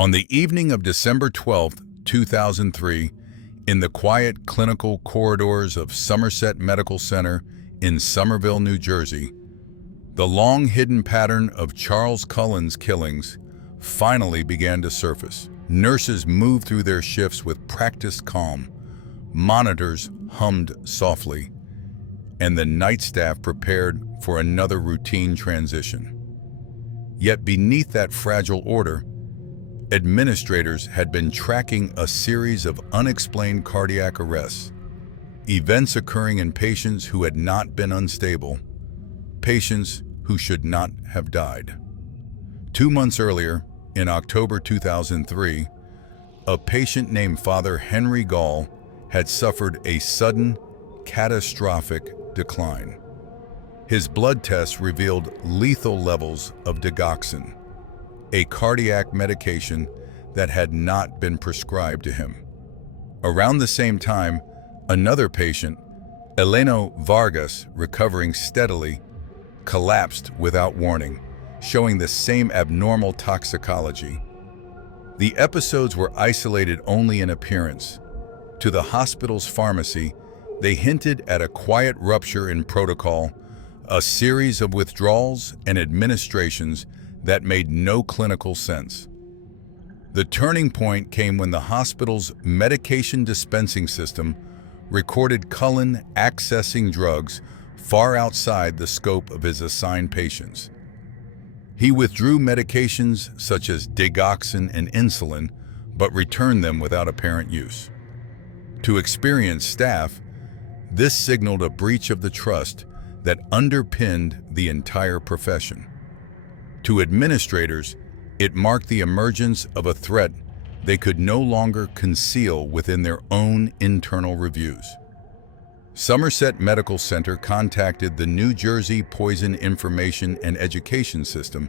On the evening of December 12, 2003, in the quiet clinical corridors of Somerset Medical Center in Somerville, New Jersey, the long-hidden pattern of Charles Cullen's killings finally began to surface. Nurses moved through their shifts with practiced calm, monitors hummed softly, and the night staff prepared for another routine transition. Yet beneath that fragile order, administrators had been tracking a series of unexplained cardiac arrests, events occurring in patients who had not been unstable, patients who should not have died. 2 months earlier, in October 2003, a patient named Father Henry Gall had suffered a sudden, catastrophic decline. His blood tests revealed lethal levels of digoxin, a cardiac medication that had not been prescribed to him. Around the same time, another patient, Eleno Vargas, recovering steadily, collapsed without warning, showing the same abnormal toxicology. The episodes were isolated only in appearance. To the hospital's pharmacy, they hinted at a quiet rupture in protocol, a series of withdrawals and administrations that made no clinical sense. The turning point came when the hospital's medication dispensing system recorded Cullen accessing drugs far outside the scope of his assigned patients. He withdrew medications such as digoxin and insulin, but returned them without apparent use. To experienced staff, this signaled a breach of the trust that underpinned the entire profession. To administrators, it marked the emergence of a threat they could no longer conceal within their own internal reviews. Somerset Medical Center contacted the New Jersey Poison Information and Education System,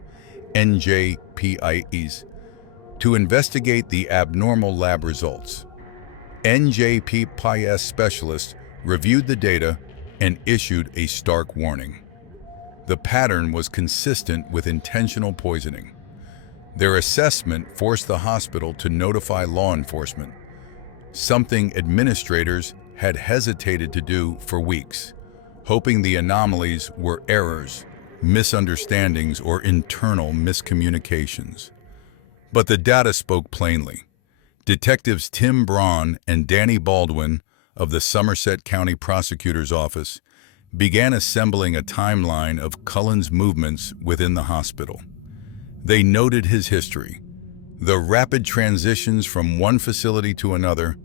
NJPIES, to investigate the abnormal lab results. NJPIES specialists reviewed the data and issued a stark warning. The pattern was consistent with intentional poisoning. Their assessment forced the hospital to notify law enforcement, something administrators had hesitated to do for weeks, hoping the anomalies were errors, misunderstandings, or internal miscommunications. But the data spoke plainly. Detectives Tim Braun and Danny Baldwin of the Somerset County Prosecutor's Office began assembling a timeline of Cullen's movements within the hospital. They noted his history, the rapid transitions from one facility to another,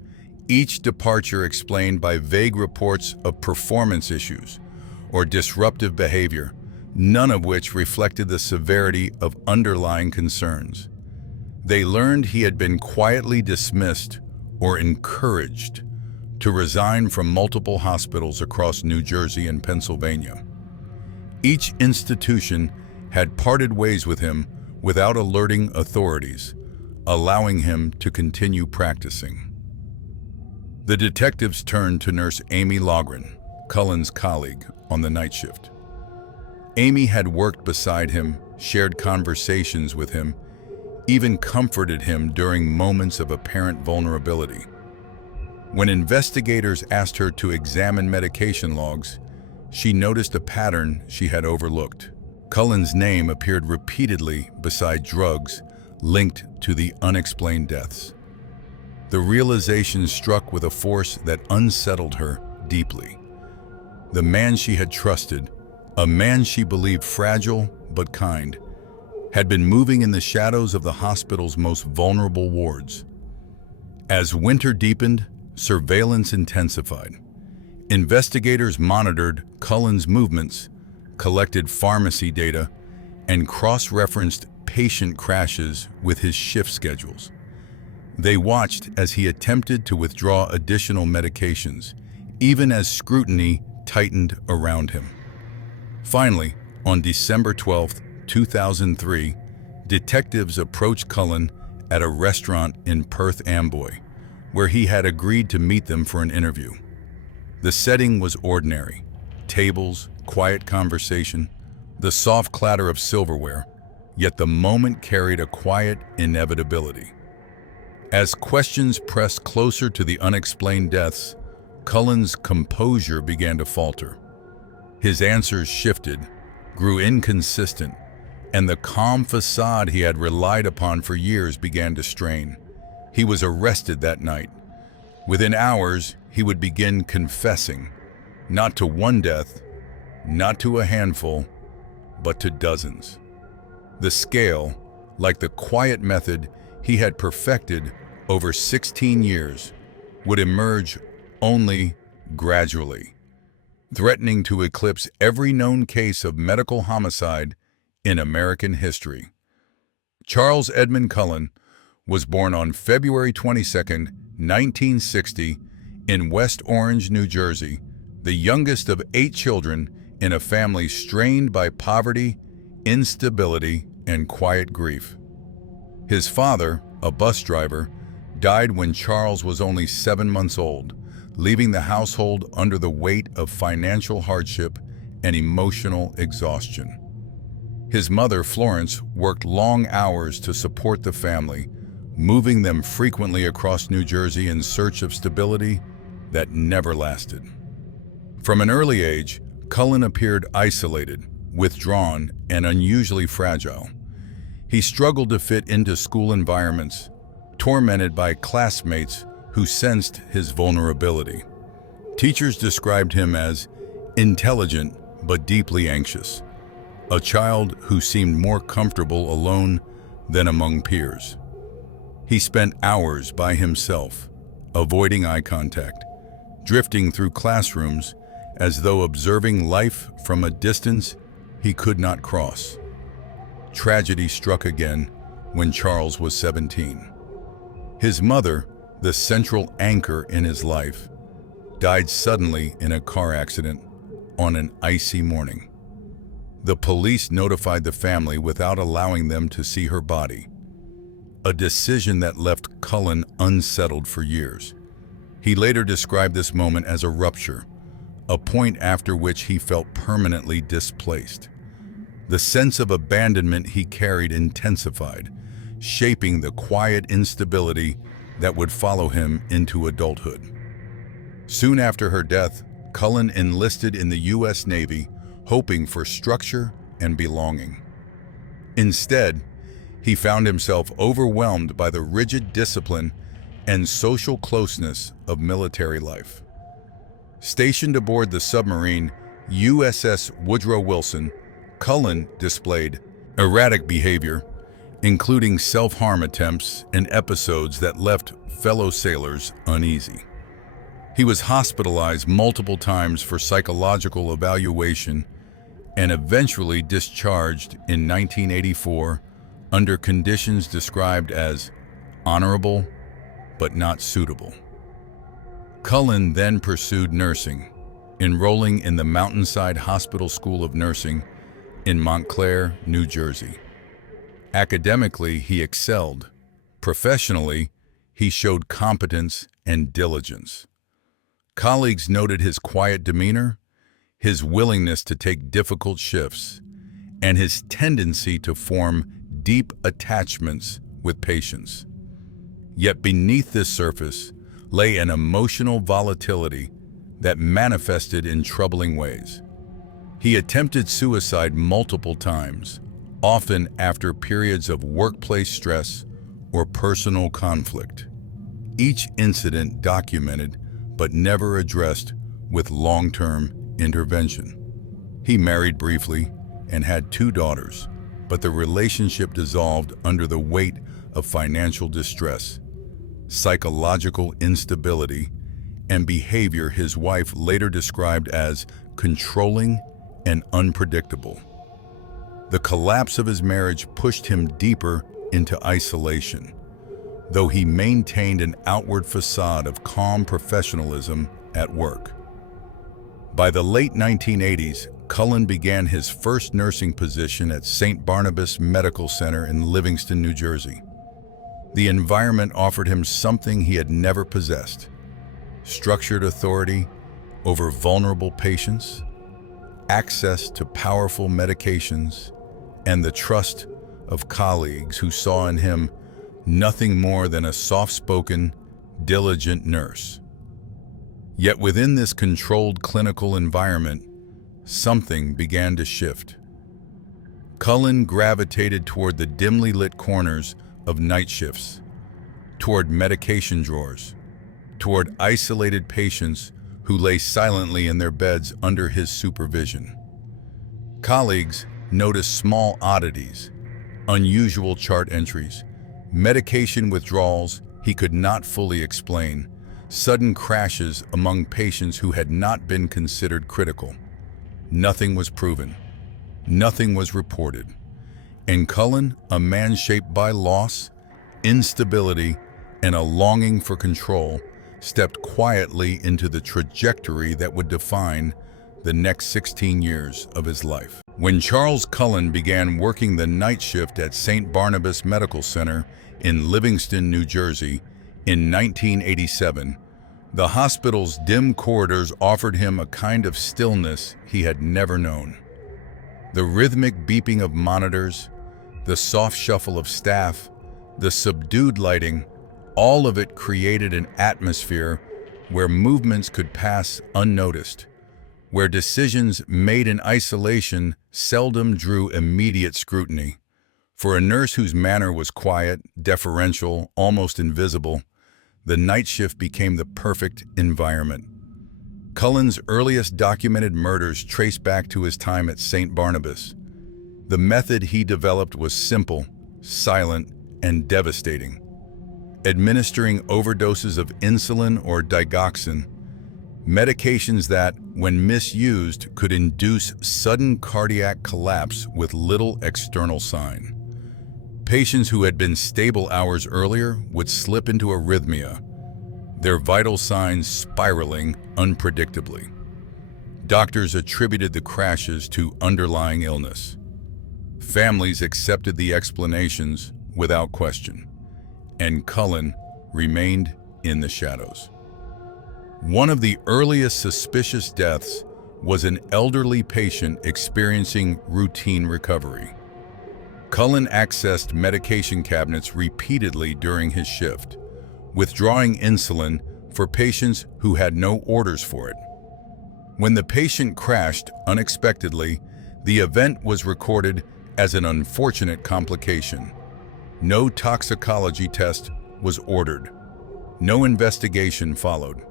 each departure explained by vague reports of performance issues or disruptive behavior, none of which reflected the severity of underlying concerns. They learned he had been quietly dismissed or encouraged to resign from multiple hospitals across New Jersey and Pennsylvania. Each institution had parted ways with him without alerting authorities, allowing him to continue practicing. The detectives turned to Nurse Amy Logren, Cullen's colleague, on the night shift. Amy had worked beside him, shared conversations with him, even comforted him during moments of apparent vulnerability. When investigators asked her to examine medication logs, she noticed a pattern she had overlooked. Cullen's name appeared repeatedly beside drugs linked to the unexplained deaths. The realization struck with a force that unsettled her deeply. The man she had trusted, a man she believed fragile but kind, had been moving in the shadows of the hospital's most vulnerable wards. As winter deepened, surveillance intensified. Investigators monitored Cullen's movements, collected pharmacy data, and cross-referenced patient crashes with his shift schedules. They watched as he attempted to withdraw additional medications, even as scrutiny tightened around him. Finally, on December 12, 2003, detectives approached Cullen at a restaurant in Perth Amboy, where he had agreed to meet them for an interview. The setting was ordinary: tables, quiet conversation, the soft clatter of silverware, Yet the moment carried a quiet inevitability. As questions pressed closer to the unexplained deaths, Cullen's composure began to falter. His answers shifted, grew inconsistent, and the calm facade he had relied upon for years began to strain. He was arrested that night. Within hours, he would begin confessing, not to one death, not to a handful, but to dozens. The scale, like the quiet method he had perfected over 16 years, would emerge only gradually, threatening to eclipse every known case of medical homicide in American history. Charles Edmund Cullen was born on February 22, 1960, in West Orange, New Jersey, the youngest of 8 children in a family strained by poverty, instability, and quiet grief. His father, a bus driver, died when Charles was only 7 months old, leaving the household under the weight of financial hardship and emotional exhaustion. His mother, Florence, worked long hours to support the family, moving them frequently across New Jersey in search of stability that never lasted. From an early age, Cullen appeared isolated, withdrawn, and unusually fragile. He struggled to fit into school environments, tormented by classmates who sensed his vulnerability. Teachers described him as intelligent but deeply anxious, a child who seemed more comfortable alone than among peers. He spent hours by himself, avoiding eye contact, drifting through classrooms as though observing life from a distance he could not cross. Tragedy struck again when Charles was 17. His mother, the central anchor in his life, died suddenly in a car accident on an icy morning. The police notified the family without allowing them to see her body, a decision that left Cullen unsettled for years. He later described this moment as a rupture, a point after which he felt permanently displaced. The sense of abandonment he carried intensified, shaping the quiet instability that would follow him into adulthood. Soon after her death, Cullen enlisted in the U.S. Navy, hoping for structure and belonging. Instead, he found himself overwhelmed by the rigid discipline and social closeness of military life. Stationed aboard the submarine USS Woodrow Wilson, Cullen displayed erratic behavior, including self-harm attempts and episodes that left fellow sailors uneasy. He was hospitalized multiple times for psychological evaluation and eventually discharged in 1984 under conditions described as honorable but not suitable. Cullen then pursued nursing, enrolling in the Mountainside Hospital School of Nursing in Montclair, New Jersey. Academically, he excelled. Professionally, he showed competence and diligence. Colleagues noted his quiet demeanor, his willingness to take difficult shifts, and his tendency to form deep attachments with patients. Yet beneath this surface lay an emotional volatility that manifested in troubling ways. He attempted suicide multiple times, often after periods of workplace stress or personal conflict. Each incident documented but never addressed with long-term intervention. He married briefly and had 2 daughters, but the relationship dissolved under the weight of financial distress, psychological instability, and behavior his wife later described as controlling and unpredictable. The collapse of his marriage pushed him deeper into isolation, though he maintained an outward facade of calm professionalism at work. By the late 1980s, Cullen began his first nursing position at St. Barnabas Medical Center in Livingston, New Jersey. The environment offered him something he had never possessed: structured authority over vulnerable patients, access to powerful medications, and the trust of colleagues who saw in him nothing more than a soft-spoken, diligent nurse. Yet within this controlled clinical environment, something began to shift. Cullen gravitated toward the dimly lit corners of night shifts, toward medication drawers, toward isolated patients who lay silently in their beds under his supervision. Colleagues noticed small oddities, unusual chart entries, medication withdrawals he could not fully explain, sudden crashes among patients who had not been considered critical. Nothing was proven. Nothing was reported. And Cullen, a man shaped by loss, instability, and a longing for control, stepped quietly into the trajectory that would define the next 16 years of his life. When Charles Cullen began working the night shift at St. Barnabas Medical Center in Livingston, New Jersey, in 1987, the hospital's dim corridors offered him a kind of stillness he had never known. The rhythmic beeping of monitors, the soft shuffle of staff, the subdued lighting, all of it created an atmosphere where movements could pass unnoticed, where decisions made in isolation seldom drew immediate scrutiny. For a nurse whose manner was quiet, deferential, almost invisible, the night shift became the perfect environment. Cullen's earliest documented murders trace back to his time at St. Barnabas. The method he developed was simple, silent, and devastating. Administering overdoses of insulin or digoxin, medications that, when misused, could induce sudden cardiac collapse with little external sign. Patients who had been stable hours earlier would slip into arrhythmia, their vital signs spiraling unpredictably. Doctors attributed the crashes to underlying illness. Families accepted the explanations without question, and Cullen remained in the shadows. One of the earliest suspicious deaths was an elderly patient experiencing routine recovery. Cullen accessed medication cabinets repeatedly during his shift, withdrawing insulin for patients who had no orders for it. When the patient crashed unexpectedly, the event was recorded as an unfortunate complication. No toxicology test was ordered. No investigation followed.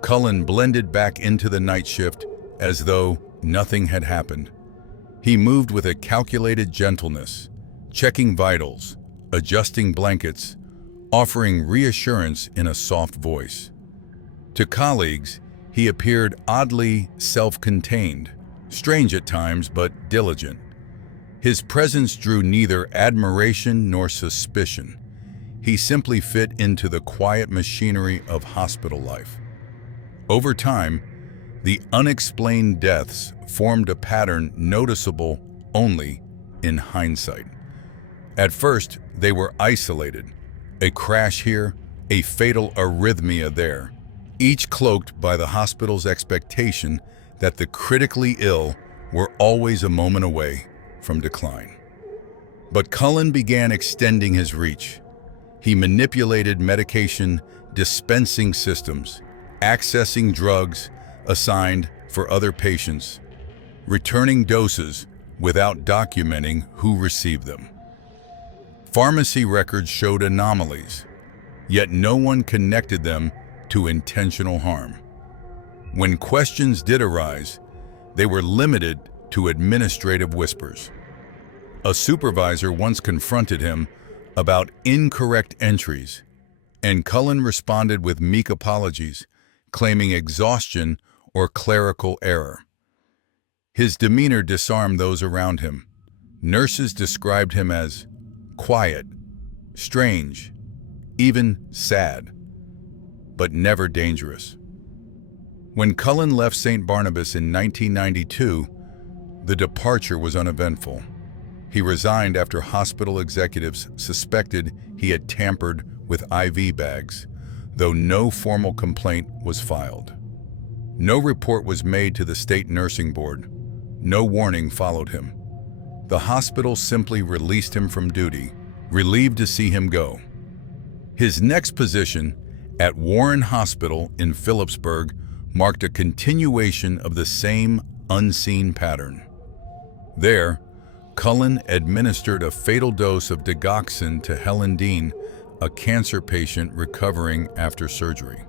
Cullen blended back into the night shift as though nothing had happened. He moved with a calculated gentleness, checking vitals, adjusting blankets, offering reassurance in a soft voice. To colleagues, he appeared oddly self-contained, strange at times but diligent. His presence drew neither admiration nor suspicion. He simply fit into the quiet machinery of hospital life. Over time, the unexplained deaths formed a pattern noticeable only in hindsight. At first, they were isolated. A crash here, a fatal arrhythmia there, each cloaked by the hospital's expectation that the critically ill were always a moment away from decline. But Cullen began extending his reach. He manipulated medication dispensing systems, accessing drugs assigned for other patients, returning doses without documenting who received them. Pharmacy records showed anomalies, yet no one connected them to intentional harm. When questions did arise, they were limited to administrative whispers. A supervisor once confronted him about incorrect entries, and Cullen responded with meek apologies, claiming exhaustion or clerical error. His demeanor disarmed those around him. Nurses described him as quiet, strange, even sad, but never dangerous. When Cullen left St. Barnabas in 1992, the departure was uneventful. He resigned after hospital executives suspected he had tampered with IV bags, though no formal complaint was filed. No report was made to the state nursing board. No warning followed him. The hospital simply released him from duty, relieved to see him go. His next position at Warren Hospital in Phillipsburg marked a continuation of the same unseen pattern. There, Cullen administered a fatal dose of digoxin to Helen Dean, a cancer patient recovering after surgery.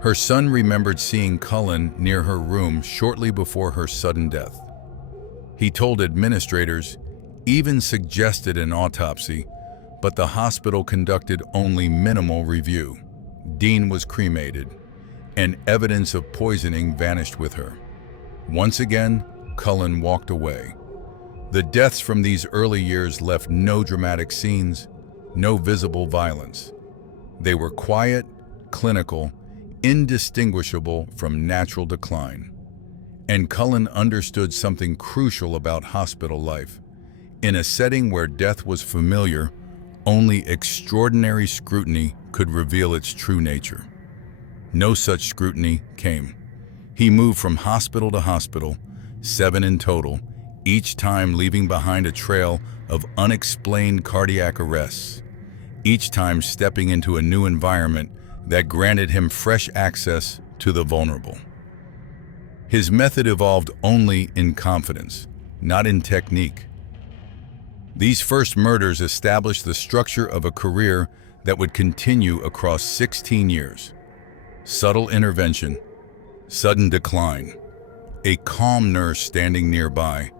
Her son remembered seeing Cullen near her room shortly before her sudden death. He told administrators, even suggested an autopsy, but the hospital conducted only minimal review. Dean was cremated, and evidence of poisoning vanished with her. Once again, Cullen walked away. The deaths from these early years left no dramatic scenes, no visible violence. They were quiet, clinical, indistinguishable from natural decline. And Cullen understood something crucial about hospital life. In a setting where death was familiar, only extraordinary scrutiny could reveal its true nature. No such scrutiny came. He moved from hospital to hospital, 7 in total, each time leaving behind a trail of unexplained cardiac arrests, each time stepping into a new environment that granted him fresh access to the vulnerable. His method evolved only in confidence, not in technique. These first murders established the structure of a career that would continue across 16 years. Subtle intervention, sudden decline, a calm nurse standing nearby,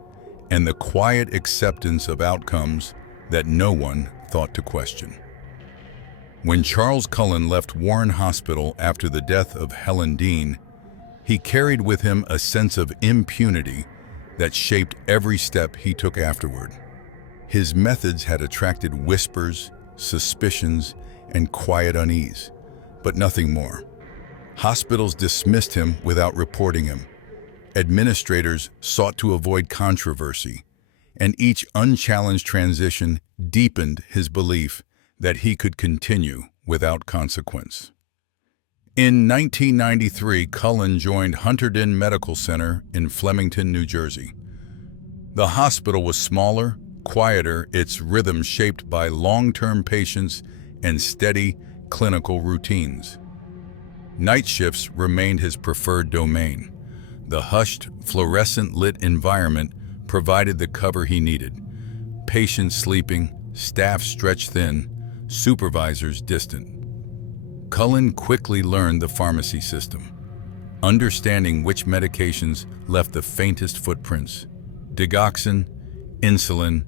and the quiet acceptance of outcomes that no one thought to question. When Charles Cullen left Warren Hospital after the death of Helen Dean, he carried with him a sense of impunity that shaped every step he took afterward. His methods had attracted whispers, suspicions, and quiet unease, but nothing more. Hospitals dismissed him without reporting him. Administrators sought to avoid controversy, and each unchallenged transition deepened his belief that he could continue without consequence. In 1993, Cullen joined Hunterdon Medical Center in Flemington, New Jersey. The hospital was smaller, quieter, its rhythm shaped by long-term patients and steady clinical routines. Night shifts remained his preferred domain. The hushed, fluorescent-lit environment provided the cover he needed. Patients sleeping, staff stretched thin, supervisors distant. Cullen quickly learned the pharmacy system, understanding which medications left the faintest footprints: digoxin, insulin,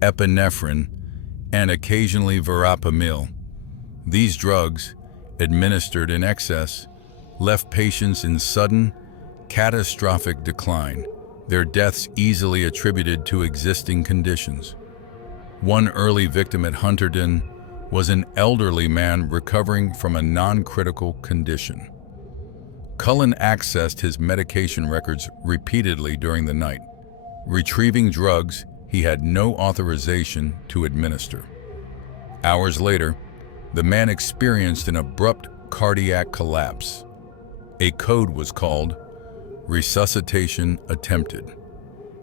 epinephrine, and occasionally verapamil. These drugs, administered in excess, left patients in sudden, catastrophic decline, their deaths easily attributed to existing conditions. One early victim at Hunterdon was an elderly man recovering from a non-critical condition. Cullen accessed his medication records repeatedly during the night, retrieving drugs he had no authorization to administer. Hours later, the man experienced an abrupt cardiac collapse. A code was called resuscitation attempted,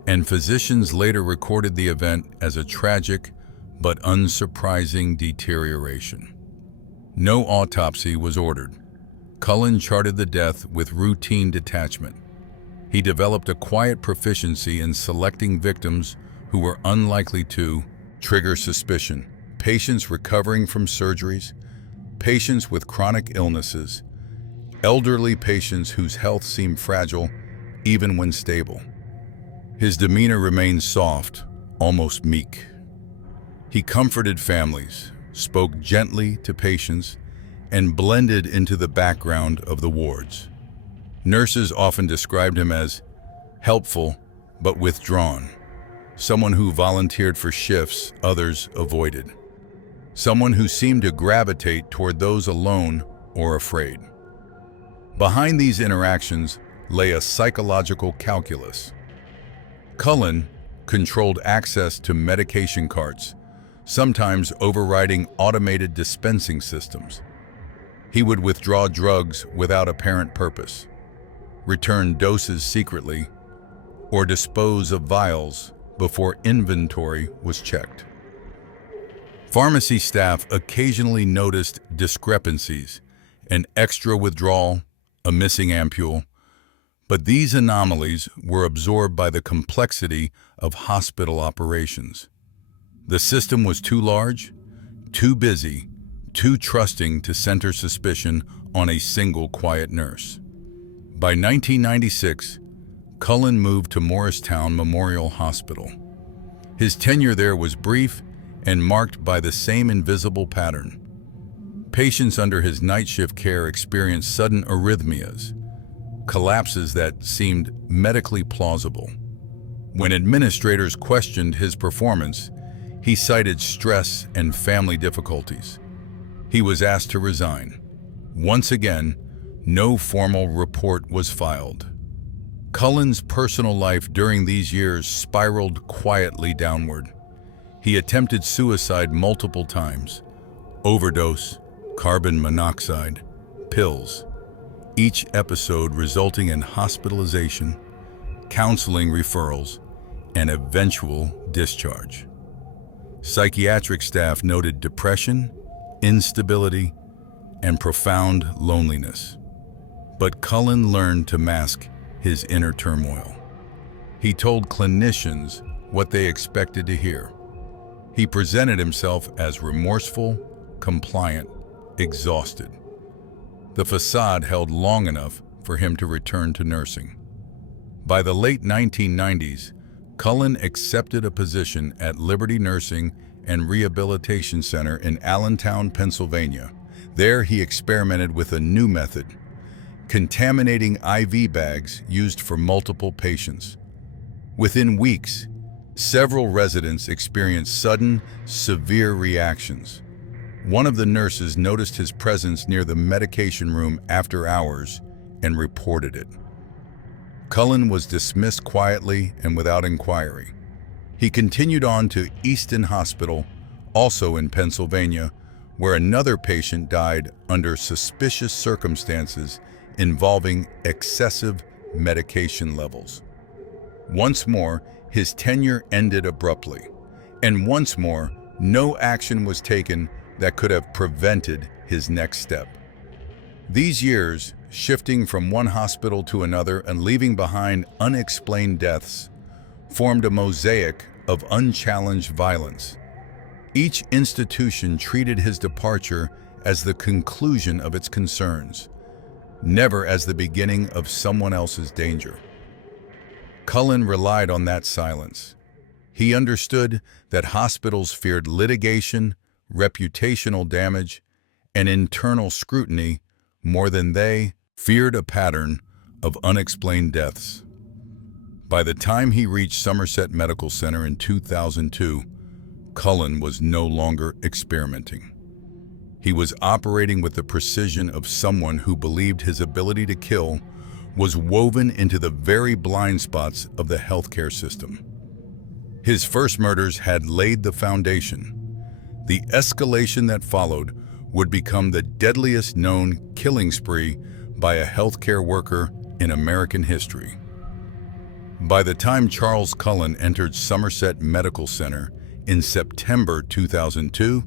and physicians later recorded the event as a tragic but unsurprising deterioration. No autopsy was ordered. Cullen charted the death with routine detachment. He developed a quiet proficiency in selecting victims who were unlikely to trigger suspicion: patients recovering from surgeries, patients with chronic illnesses, elderly patients whose health seemed fragile even when stable. His demeanor remained soft, almost meek. He comforted families, spoke gently to patients, and blended into the background of the wards. Nurses often described him as helpful but withdrawn, someone who volunteered for shifts others avoided, someone who seemed to gravitate toward those alone or afraid. Behind these interactions lay a psychological calculus. Cullen controlled access to medication carts, sometimes overriding automated dispensing systems. He would withdraw drugs without apparent purpose, return doses secretly, or dispose of vials before inventory was checked. Pharmacy staff occasionally noticed discrepancies, an extra withdrawal, a missing ampule, but these anomalies were absorbed by the complexity of hospital operations. The system was too large, too busy, too trusting to center suspicion on a single quiet nurse. By 1996, Cullen moved to Morristown Memorial Hospital. His tenure there was brief and marked by the same invisible pattern. Patients under his night shift care experienced sudden arrhythmias, collapses that seemed medically plausible. When administrators questioned his performance, he cited stress and family difficulties. He was asked to resign. Once again, no formal report was filed. Cullen's personal life during these years spiraled quietly downward. He attempted suicide multiple times: overdose, carbon monoxide, pills, each episode resulting in hospitalization, counseling referrals, and eventual discharge. Psychiatric staff noted depression, instability, and profound loneliness. But Cullen learned to mask his inner turmoil. He told clinicians what they expected to hear. He presented himself as remorseful, compliant, exhausted. The facade held long enough for him to return to nursing. By the late 1990s, Cullen accepted a position at Liberty Nursing and Rehabilitation Center in Allentown, Pennsylvania. There he experimented with a new method: contaminating IV bags used for multiple patients. Within weeks, several residents experienced sudden, severe reactions. One of the nurses noticed his presence near the medication room after hours and reported it. Cullen was dismissed quietly and without inquiry. He continued on to Easton Hospital, also in Pennsylvania, where another patient died under suspicious circumstances involving excessive medication levels. Once more, his tenure ended abruptly, and once more, no action was taken that could have prevented his next step. These years, shifting from one hospital to another and leaving behind unexplained deaths, formed a mosaic of unchallenged violence. Each institution treated his departure as the conclusion of its concerns, never as the beginning of someone else's danger. Cullen relied on that silence. He understood that hospitals feared litigation, reputational damage, and internal scrutiny more than they feared a pattern of unexplained deaths. By the time he reached Somerset Medical Center in 2002, Cullen was no longer experimenting. He was operating with the precision of someone who believed his ability to kill was woven into the very blind spots of the healthcare system. His first murders had laid the foundation. The escalation that followed would become the deadliest known killing spree by a healthcare worker in American history. By the time Charles Cullen entered Somerset Medical Center in September 2002,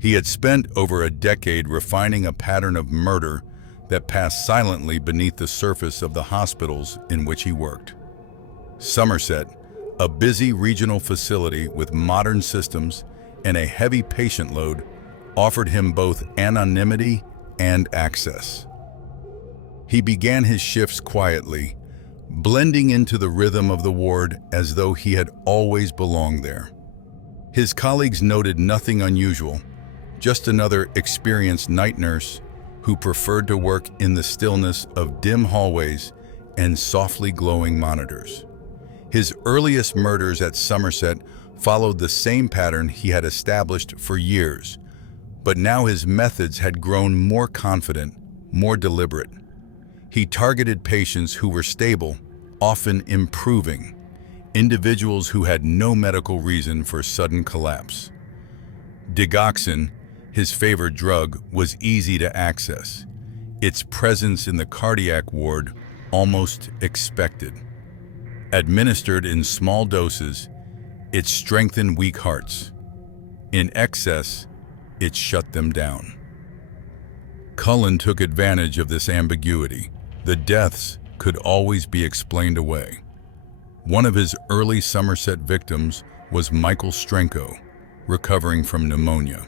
he had spent over a decade refining a pattern of murder that passed silently beneath the surface of the hospitals in which he worked. Somerset, a busy regional facility with modern systems and a heavy patient load, offered him both anonymity and access. He began his shifts quietly, blending into the rhythm of the ward as though he had always belonged there. His colleagues noted nothing unusual, just another experienced night nurse who preferred to work in the stillness of dim hallways and softly glowing monitors. His earliest murders at Somerset followed the same pattern he had established for years, but now his methods had grown more confident, more deliberate. He targeted patients who were stable, often improving, individuals who had no medical reason for sudden collapse. Digoxin, his favorite drug, was easy to access, its presence in the cardiac ward almost expected. Administered in small doses, It strengthened weak hearts. In excess, it shut them down. Cullen took advantage of this ambiguity. The deaths could always be explained away. One of his early Somerset victims was Michael Strenko, recovering from pneumonia.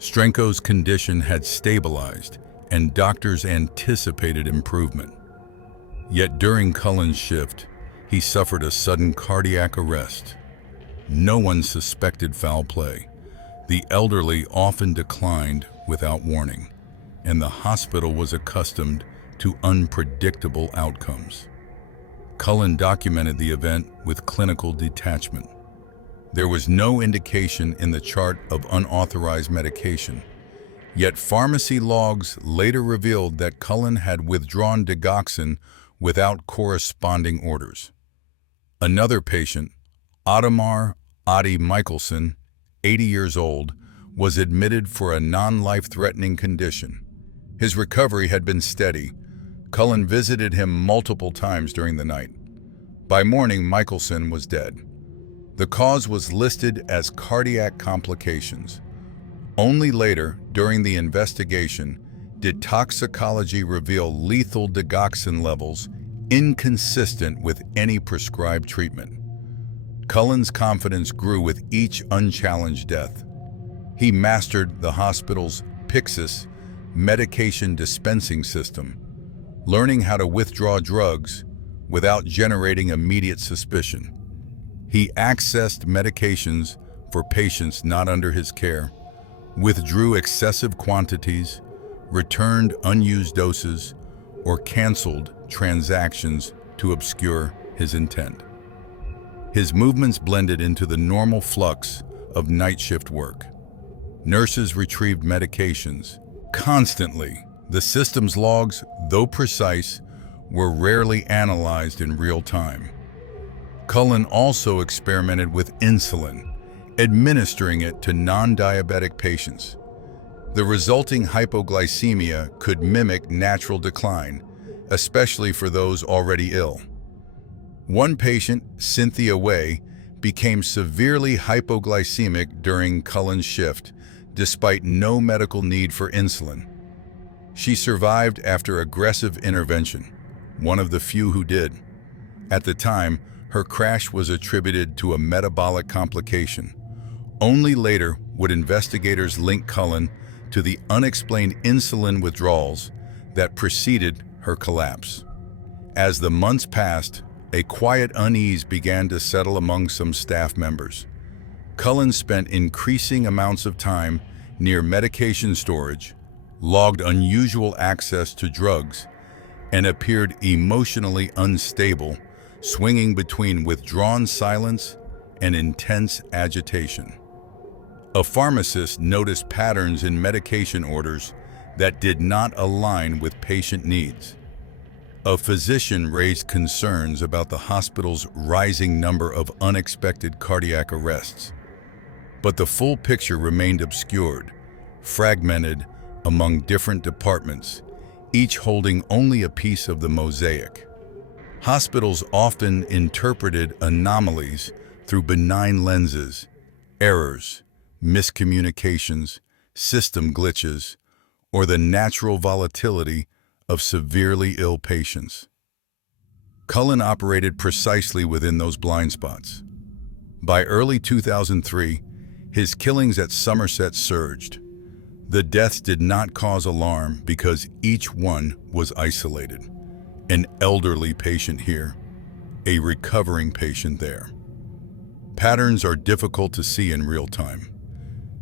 Strenko's condition had stabilized, and doctors anticipated improvement. Yet during Cullen's shift, he suffered a sudden cardiac arrest. No one suspected foul play. The elderly often declined without warning, and the hospital was accustomed to unpredictable outcomes. Cullen documented the event with clinical detachment. There was no indication in the chart of unauthorized medication, yet pharmacy logs later revealed that Cullen had withdrawn digoxin without corresponding orders. Another patient, Ottomar Adi Michelson, 80 years old, was admitted for a non-life-threatening condition. His recovery had been steady. Cullen visited him multiple times during the night. By morning, Michelson was dead. The cause was listed as cardiac complications. Only later, during the investigation, did toxicology reveal lethal digoxin levels inconsistent with any prescribed treatment. Cullen's confidence grew with each unchallenged death. He mastered the hospital's Pyxis medication dispensing system, learning how to withdraw drugs without generating immediate suspicion. He accessed medications for patients not under his care, withdrew excessive quantities, returned unused doses, or canceled transactions to obscure his intent. His movements blended into the normal flux of night shift work. Nurses retrieved medications constantly. The system's logs, though precise, were rarely analyzed in real time. Cullen also experimented with insulin, administering it to non-diabetic patients. The resulting hypoglycemia could mimic natural decline, especially for those already ill. One patient, Cynthia Way, became severely hypoglycemic during Cullen's shift, despite no medical need for insulin. She survived after aggressive intervention, one of the few who did. At the time, her crash was attributed to a metabolic complication. Only later would investigators link Cullen to the unexplained insulin withdrawals that preceded her collapse. As the months passed, a quiet unease began to settle among some staff members. Cullen spent increasing amounts of time near medication storage, logged unusual access to drugs, and appeared emotionally unstable, swinging between withdrawn silence and intense agitation. A pharmacist noticed patterns in medication orders that did not align with patient needs. A physician raised concerns about the hospital's rising number of unexpected cardiac arrests. But the full picture remained obscured, fragmented among different departments, each holding only a piece of the mosaic. Hospitals often interpreted anomalies through benign lenses, errors, miscommunications, system glitches, or the natural volatility of severely ill patients. Cullen operated precisely within those blind spots. By early 2003, his killings at Somerset surged. The deaths did not cause alarm because each one was isolated. An elderly patient here, a recovering patient there. Patterns are difficult to see in real time.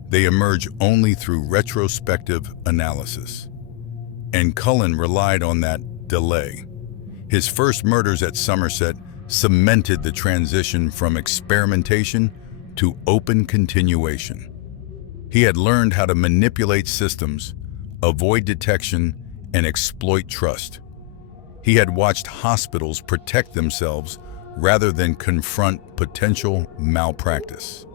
They emerge only through retrospective analysis. And Cullen relied on that delay. His first murders at Somerset cemented the transition from experimentation to open continuation. He had learned how to manipulate systems, avoid detection, and exploit trust. He had watched hospitals protect themselves rather than confront potential malpractice.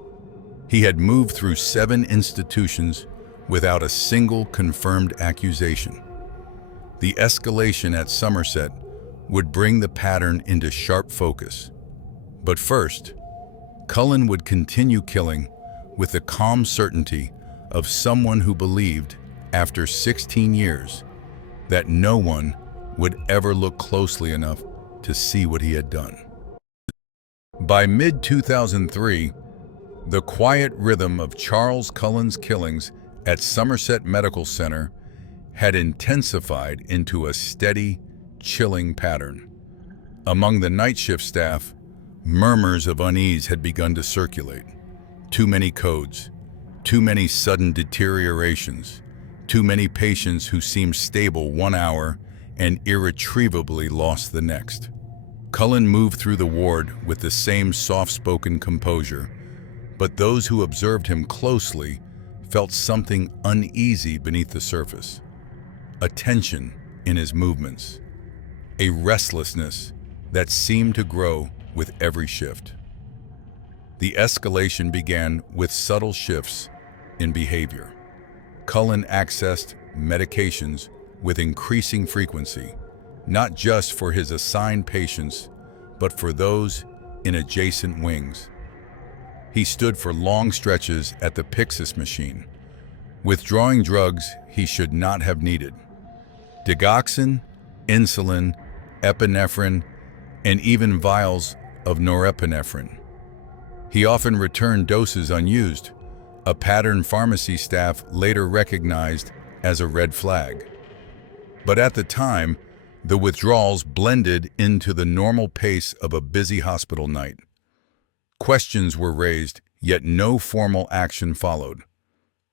He had moved through 7 institutions without a single confirmed accusation. The escalation at Somerset would bring the pattern into sharp focus. But first, Cullen would continue killing with the calm certainty of someone who believed, after 16 years, that no one would ever look closely enough to see what he had done. By mid-2003, the quiet rhythm of Charles Cullen's killings at Somerset Medical Center had intensified into a steady, chilling pattern. Among the night shift staff, murmurs of unease had begun to circulate. Too many codes, too many sudden deteriorations, too many patients who seemed stable 1 hour and irretrievably lost the next. Cullen moved through the ward with the same soft-spoken composure, but those who observed him closely felt something uneasy beneath the surface. A tension in his movements, a restlessness that seemed to grow with every shift. The escalation began with subtle shifts in behavior. Cullen accessed medications with increasing frequency, not just for his assigned patients, but for those in adjacent wings. He stood for long stretches at the Pyxis machine, withdrawing drugs he should not have needed. Digoxin, insulin, epinephrine, and even vials of norepinephrine. He often returned doses unused, a pattern pharmacy staff later recognized as a red flag. But at the time, the withdrawals blended into the normal pace of a busy hospital night. Questions were raised, yet no formal action followed.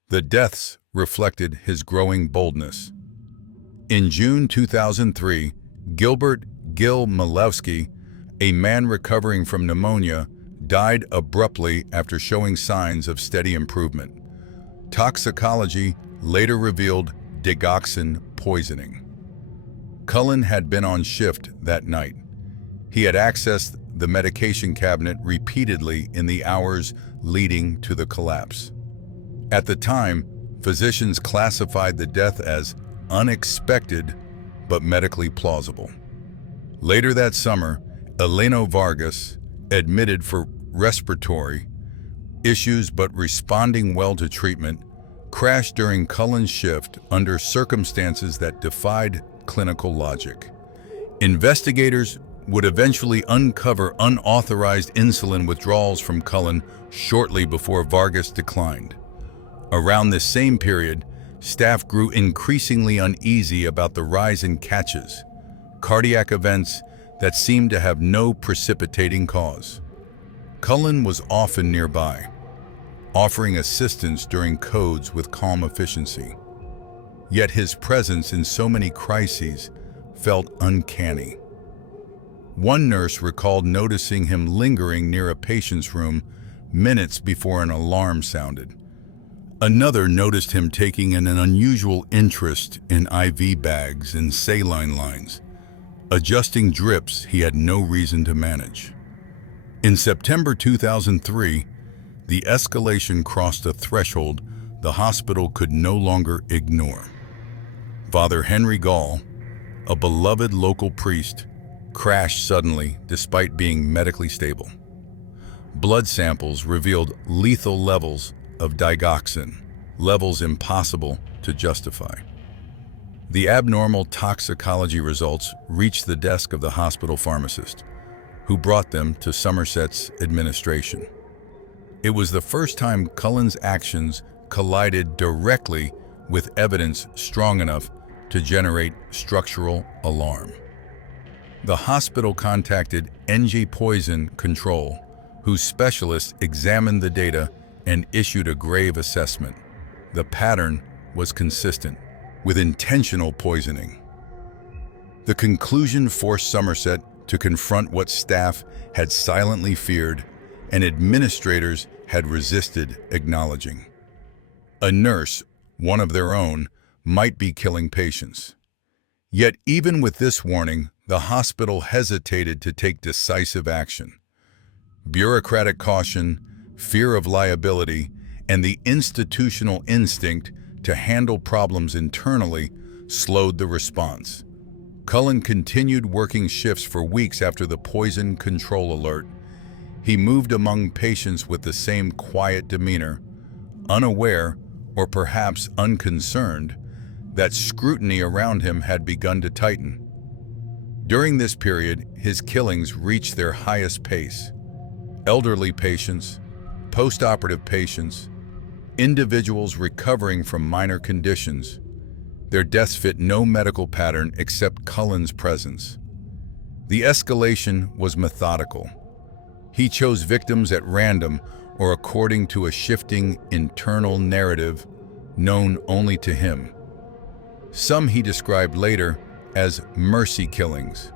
The deaths reflected his growing boldness. In June 2003, Gilbert "Gil" Malewski, a man recovering from pneumonia, died abruptly after showing signs of steady improvement. Toxicology later revealed digoxin poisoning. Cullen had been on shift that night. He had accessed the medication cabinet repeatedly in the hours leading to the collapse. At the time, physicians classified the death as unexpected but medically plausible. Later that summer, Eleno Vargas, admitted for respiratory issues but responding well to treatment, crashed during Cullen's shift under circumstances that defied clinical logic. Investigators would eventually uncover unauthorized insulin withdrawals from Cullen shortly before Vargas declined. Around this same period, staff grew increasingly uneasy about the rise in catches, cardiac events that seemed to have no precipitating cause. Cullen was often nearby, offering assistance during codes with calm efficiency. Yet his presence in so many crises felt uncanny. One nurse recalled noticing him lingering near a patient's room minutes before an alarm sounded. Another noticed him taking an unusual interest in IV bags and saline lines, adjusting drips he had no reason to manage. In September 2003, the escalation crossed a threshold the hospital could no longer ignore. Father Henry Gall, a beloved local priest, crashed suddenly despite being medically stable. Blood samples revealed lethal levels of digoxin, levels impossible to justify. The abnormal toxicology results reached the desk of the hospital pharmacist, who brought them to Somerset's administration. It was the first time Cullen's actions collided directly with evidence strong enough to generate structural alarm. The hospital contacted NG Poison Control, whose specialists examined the data and issued a grave assessment. The pattern was consistent with intentional poisoning. The conclusion forced Somerset to confront what staff had silently feared and administrators had resisted acknowledging. A nurse, one of their own, might be killing patients. Yet even with this warning, the hospital hesitated to take decisive action. Bureaucratic caution, fear of liability, and the institutional instinct to handle problems internally slowed the response. Cullen continued working shifts for weeks after the poison control alert, He moved among patients with the same quiet demeanor, unaware, or perhaps unconcerned, that scrutiny around him had begun to tighten. During this period, his killings reached their highest pace. Elderly patients, post-operative patients, individuals recovering from minor conditions, their deaths fit no medical pattern except Cullen's presence. The escalation was methodical. He chose victims at random or according to a shifting internal narrative known only to him. Some he described later as mercy killings.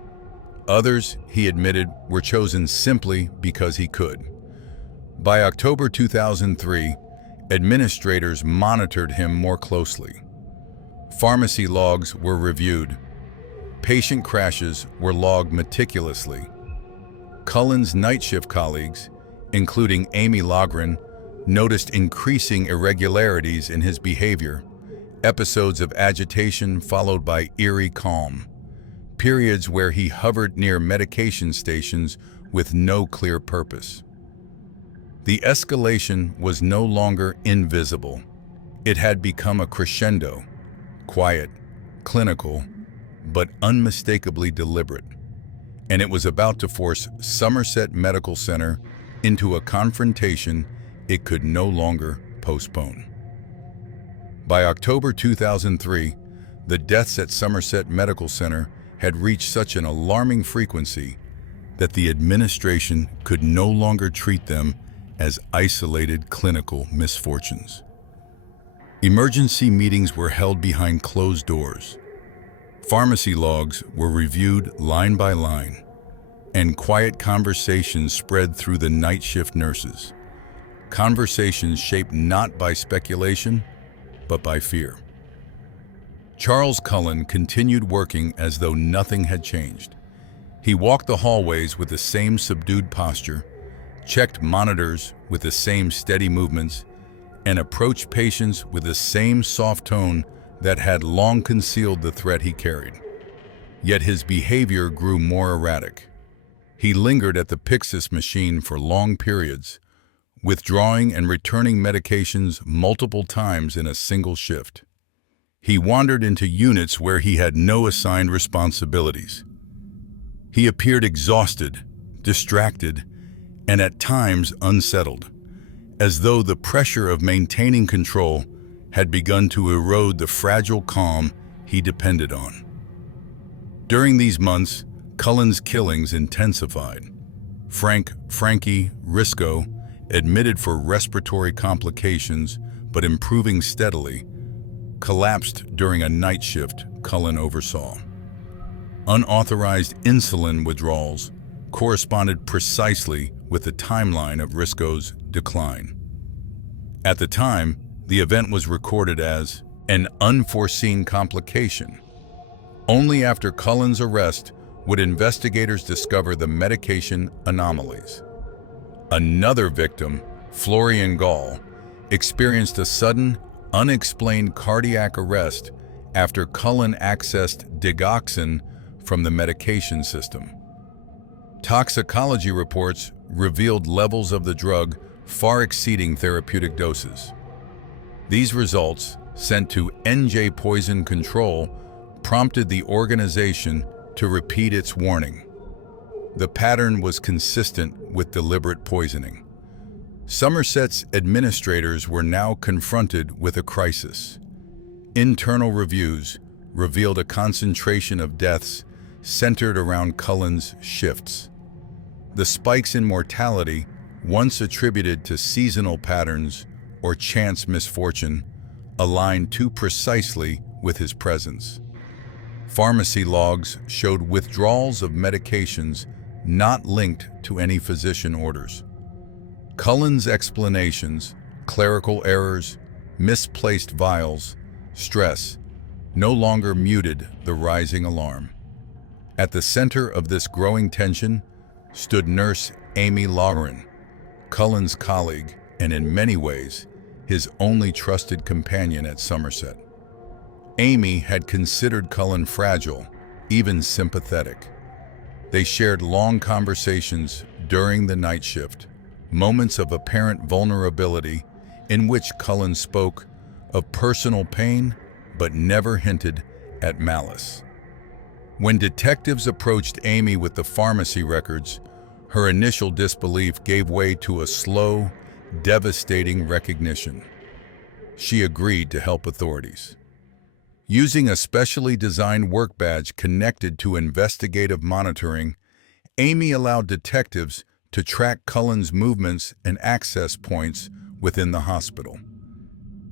Others, he admitted, were chosen simply because he could. By October 2003, administrators monitored him more closely. Pharmacy logs were reviewed. Patient crashes were logged meticulously. Cullen's night shift colleagues, including Amy Logren, noticed increasing irregularities in his behavior, episodes of agitation followed by eerie calm, periods where he hovered near medication stations with no clear purpose. The escalation was no longer invisible. It had become a crescendo, quiet, clinical, but unmistakably deliberate. And it was about to force Somerset Medical Center into a confrontation it could no longer postpone. By October 2003, the deaths at Somerset Medical Center had reached such an alarming frequency that the administration could no longer treat them as isolated clinical misfortunes. Emergency meetings were held behind closed doors. Pharmacy logs were reviewed line by line, and quiet conversations spread through the night shift nurses. Conversations shaped not by speculation, but by fear. Charles Cullen continued working as though nothing had changed. He walked the hallways with the same subdued posture, checked monitors with the same steady movements, and approached patients with the same soft tone that had long concealed the threat he carried. Yet his behavior grew more erratic. He lingered at the Pyxis machine for long periods, withdrawing and returning medications multiple times in a single shift. He wandered into units where he had no assigned responsibilities. He appeared exhausted, distracted, and at times unsettled, as though the pressure of maintaining control had begun to erode the fragile calm he depended on. During these months, Cullen's killings intensified. Frankie Risco, admitted for respiratory complications but improving steadily, collapsed during a night shift Cullen oversaw. Unauthorized insulin withdrawals corresponded precisely with the timeline of Risco's decline. At the time, the event was recorded as an unforeseen complication. Only after Cullen's arrest would investigators discover the medication anomalies. Another victim, Florian Gall, experienced a sudden, unexplained cardiac arrest after Cullen accessed digoxin from the medication system. Toxicology reports revealed levels of the drug far exceeding therapeutic doses. These results, sent to NJ Poison Control, prompted the organization to repeat its warning. The pattern was consistent with deliberate poisoning. Somerset's administrators were now confronted with a crisis. Internal reviews revealed a concentration of deaths centered around Cullen's shifts. The spikes in mortality, once attributed to seasonal patterns or chance misfortune, aligned too precisely with his presence. Pharmacy logs showed withdrawals of medications not linked to any physician orders. Cullen's explanations, clerical errors, misplaced vials, stress, no longer muted the rising alarm. At the center of this growing tension stood nurse Amy Logren, Cullen's colleague and in many ways his only trusted companion at Somerset. Amy had considered Cullen fragile, even sympathetic. They shared long conversations during the night shift, moments of apparent vulnerability in which Cullen spoke of personal pain but never hinted at malice. When detectives approached Amy with the pharmacy records, her initial disbelief gave way to a slow, devastating recognition. She agreed to help authorities. Using a specially designed work badge connected to investigative monitoring, Amy allowed detectives to track Cullen's movements and access points within the hospital.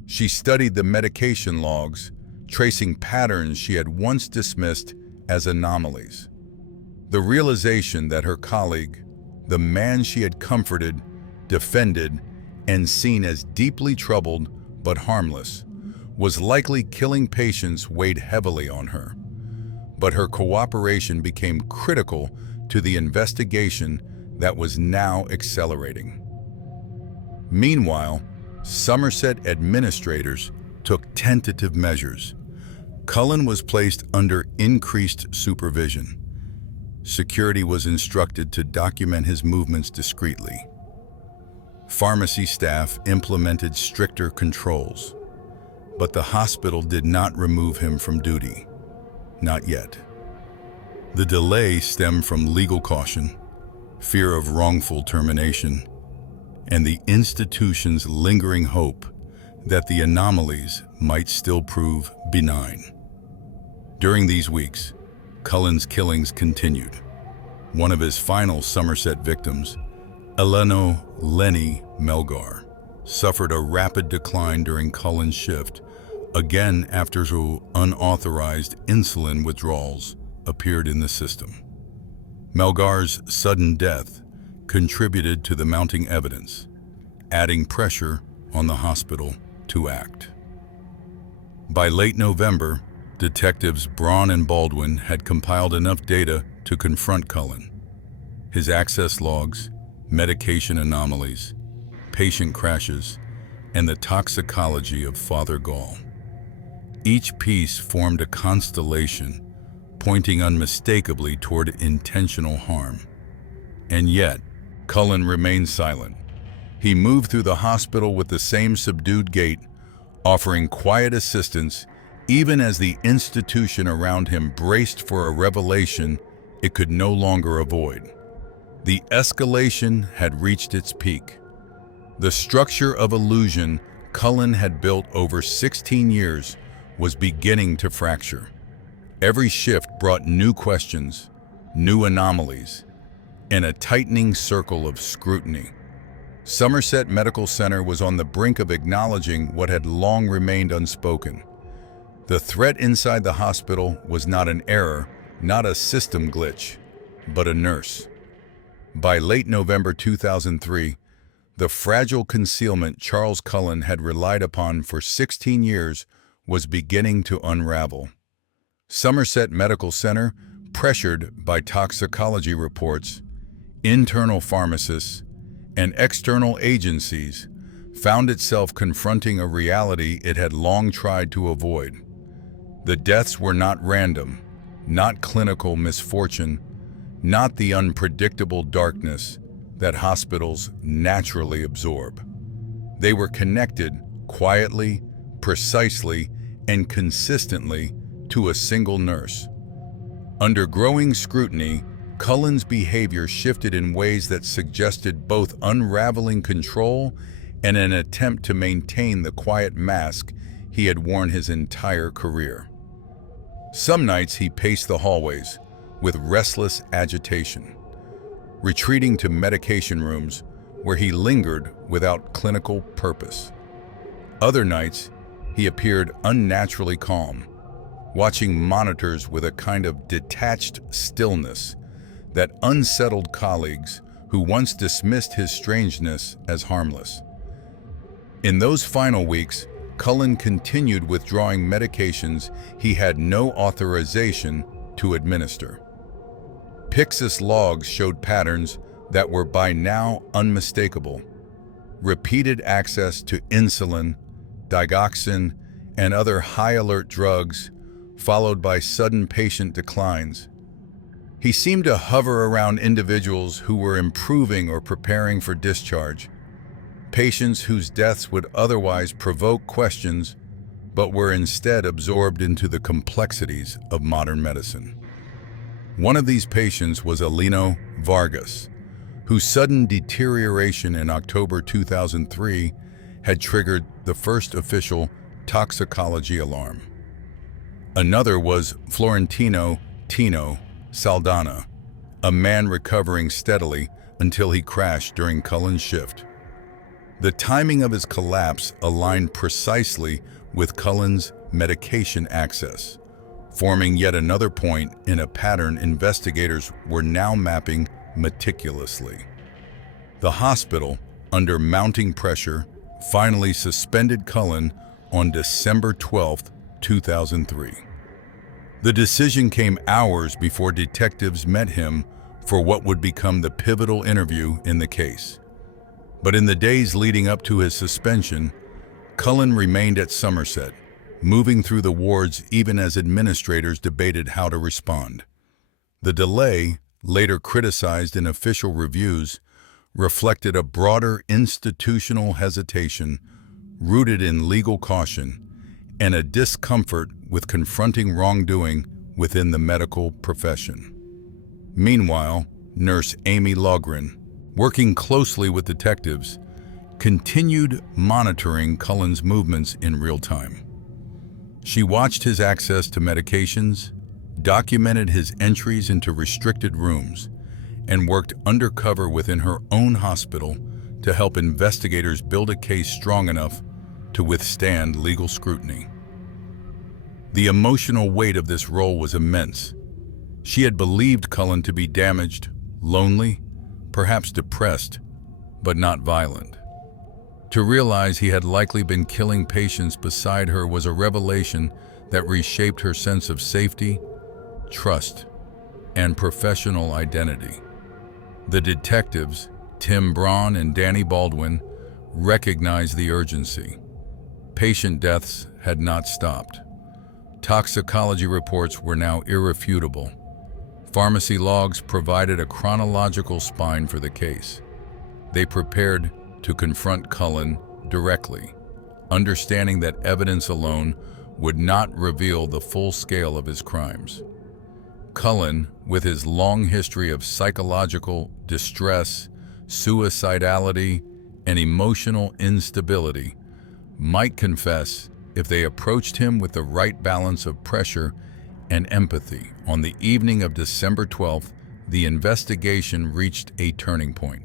She studied the medication logs, tracing patterns she had once dismissed as anomalies. The realization that her colleague, the man she had comforted, defended, and seen as deeply troubled but harmless, was likely killing patients weighed heavily on her. But her cooperation became critical to the investigation that was now accelerating. Meanwhile, Somerset administrators took tentative measures. Cullen was placed under increased supervision. Security was instructed to document his movements discreetly. Pharmacy staff implemented stricter controls, but the hospital did not remove him from duty. Not yet. The delay stemmed from legal caution, fear of wrongful termination, and the institution's lingering hope that the anomalies might still prove benign. During these weeks, Cullen's killings continued. One of his final Somerset victims, Eleno Lenny Melgar, suffered a rapid decline during Cullen's shift, again after unauthorized insulin withdrawals appeared in the system. Melgar's sudden death contributed to the mounting evidence, adding pressure on the hospital to act. By late November, detectives Braun and Baldwin had compiled enough data to confront Cullen. His access logs, medication anomalies, patient crashes, and the toxicology of Father Gall. Each piece formed a constellation, pointing unmistakably toward intentional harm. And yet, Cullen remained silent. He moved through the hospital with the same subdued gait, offering quiet assistance even as the institution around him braced for a revelation it could no longer avoid. The escalation had reached its peak. The structure of illusion Cullen had built over 16 years was beginning to fracture. Every shift brought new questions, new anomalies, and a tightening circle of scrutiny. Somerset Medical Center was on the brink of acknowledging what had long remained unspoken. The threat inside the hospital was not an error, not a system glitch, but a nurse. By late November 2003, the fragile concealment Charles Cullen had relied upon for 16 years was beginning to unravel. Somerset Medical Center, pressured by toxicology reports, internal pharmacists, and external agencies, found itself confronting a reality it had long tried to avoid. The deaths were not random, not clinical misfortune, not the unpredictable darkness that hospitals naturally absorb. They were connected quietly, precisely, and consistently to a single nurse. Under growing scrutiny, Cullen's behavior shifted in ways that suggested both unraveling control and an attempt to maintain the quiet mask he had worn his entire career. Some nights he paced the hallways with restless agitation, retreating to medication rooms where he lingered without clinical purpose. Other nights, he appeared unnaturally calm, watching monitors with a kind of detached stillness that unsettled colleagues who once dismissed his strangeness as harmless. In those final weeks, Cullen continued withdrawing medications he had no authorization to administer. Pyxis logs showed patterns that were by now unmistakable. Repeated access to insulin, digoxin, and other high-alert drugs, followed by sudden patient declines. He seemed to hover around individuals who were improving or preparing for discharge, patients whose deaths would otherwise provoke questions but were instead absorbed into the complexities of modern medicine. One of these patients was Eleno Vargas, whose sudden deterioration in October 2003 had triggered the first official toxicology alarm. Another was Florentino Tino Saldana, a man recovering steadily until he crashed during Cullen's shift. The timing of his collapse aligned precisely with Cullen's medication access, forming yet another point in a pattern investigators were now mapping meticulously. The hospital, under mounting pressure, finally suspended Cullen on December 12, 2003. The decision came hours before detectives met him for what would become the pivotal interview in the case. But in the days leading up to his suspension, Cullen remained at Somerset, moving through the wards even as administrators debated how to respond. The delay, later criticized in official reviews, reflected a broader institutional hesitation rooted in legal caution and a discomfort with confronting wrongdoing within the medical profession. Meanwhile, Nurse Amy Logren, working closely with detectives, continued monitoring Cullen's movements in real time. She watched his access to medications, documented his entries into restricted rooms, and worked undercover within her own hospital to help investigators build a case strong enough to withstand legal scrutiny. The emotional weight of this role was immense. She had believed Cullen to be damaged, lonely, perhaps depressed, but not violent. To realize he had likely been killing patients beside her was a revelation that reshaped her sense of safety, trust, and professional identity. The detectives, Tim Braun and Danny Baldwin, recognized the urgency. Patient deaths had not stopped. Toxicology reports were now irrefutable. Pharmacy logs provided a chronological spine for the case. They prepared to confront Cullen directly, understanding that evidence alone would not reveal the full scale of his crimes. Cullen, with his long history of psychological distress, suicidality, and emotional instability, might confess if they approached him with the right balance of pressure and empathy. On the evening of December 12th, the investigation reached a turning point.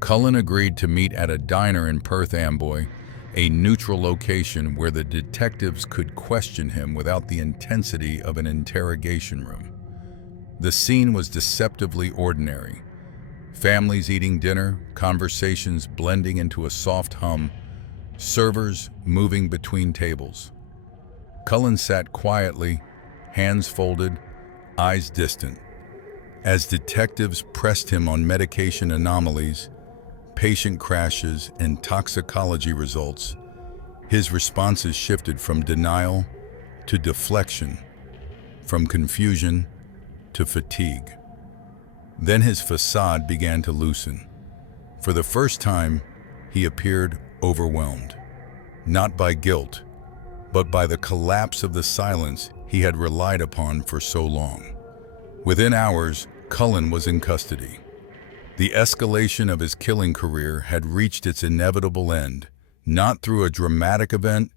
Cullen agreed to meet at a diner in Perth Amboy, a neutral location where the detectives could question him without the intensity of an interrogation room. The scene was deceptively ordinary. Families eating dinner, conversations blending into a soft hum, servers moving between tables. Cullen sat quietly, hands folded, eyes distant. As detectives pressed him on medication anomalies, patient crashes, and toxicology results, his responses shifted from denial to deflection, from confusion to fatigue. Then his facade began to loosen. For the first time, he appeared overwhelmed, not by guilt, but by the collapse of the silence he had relied upon for so long. Within hours, Cullen was in custody. The escalation of his killing career had reached its inevitable end, not through a dramatic event,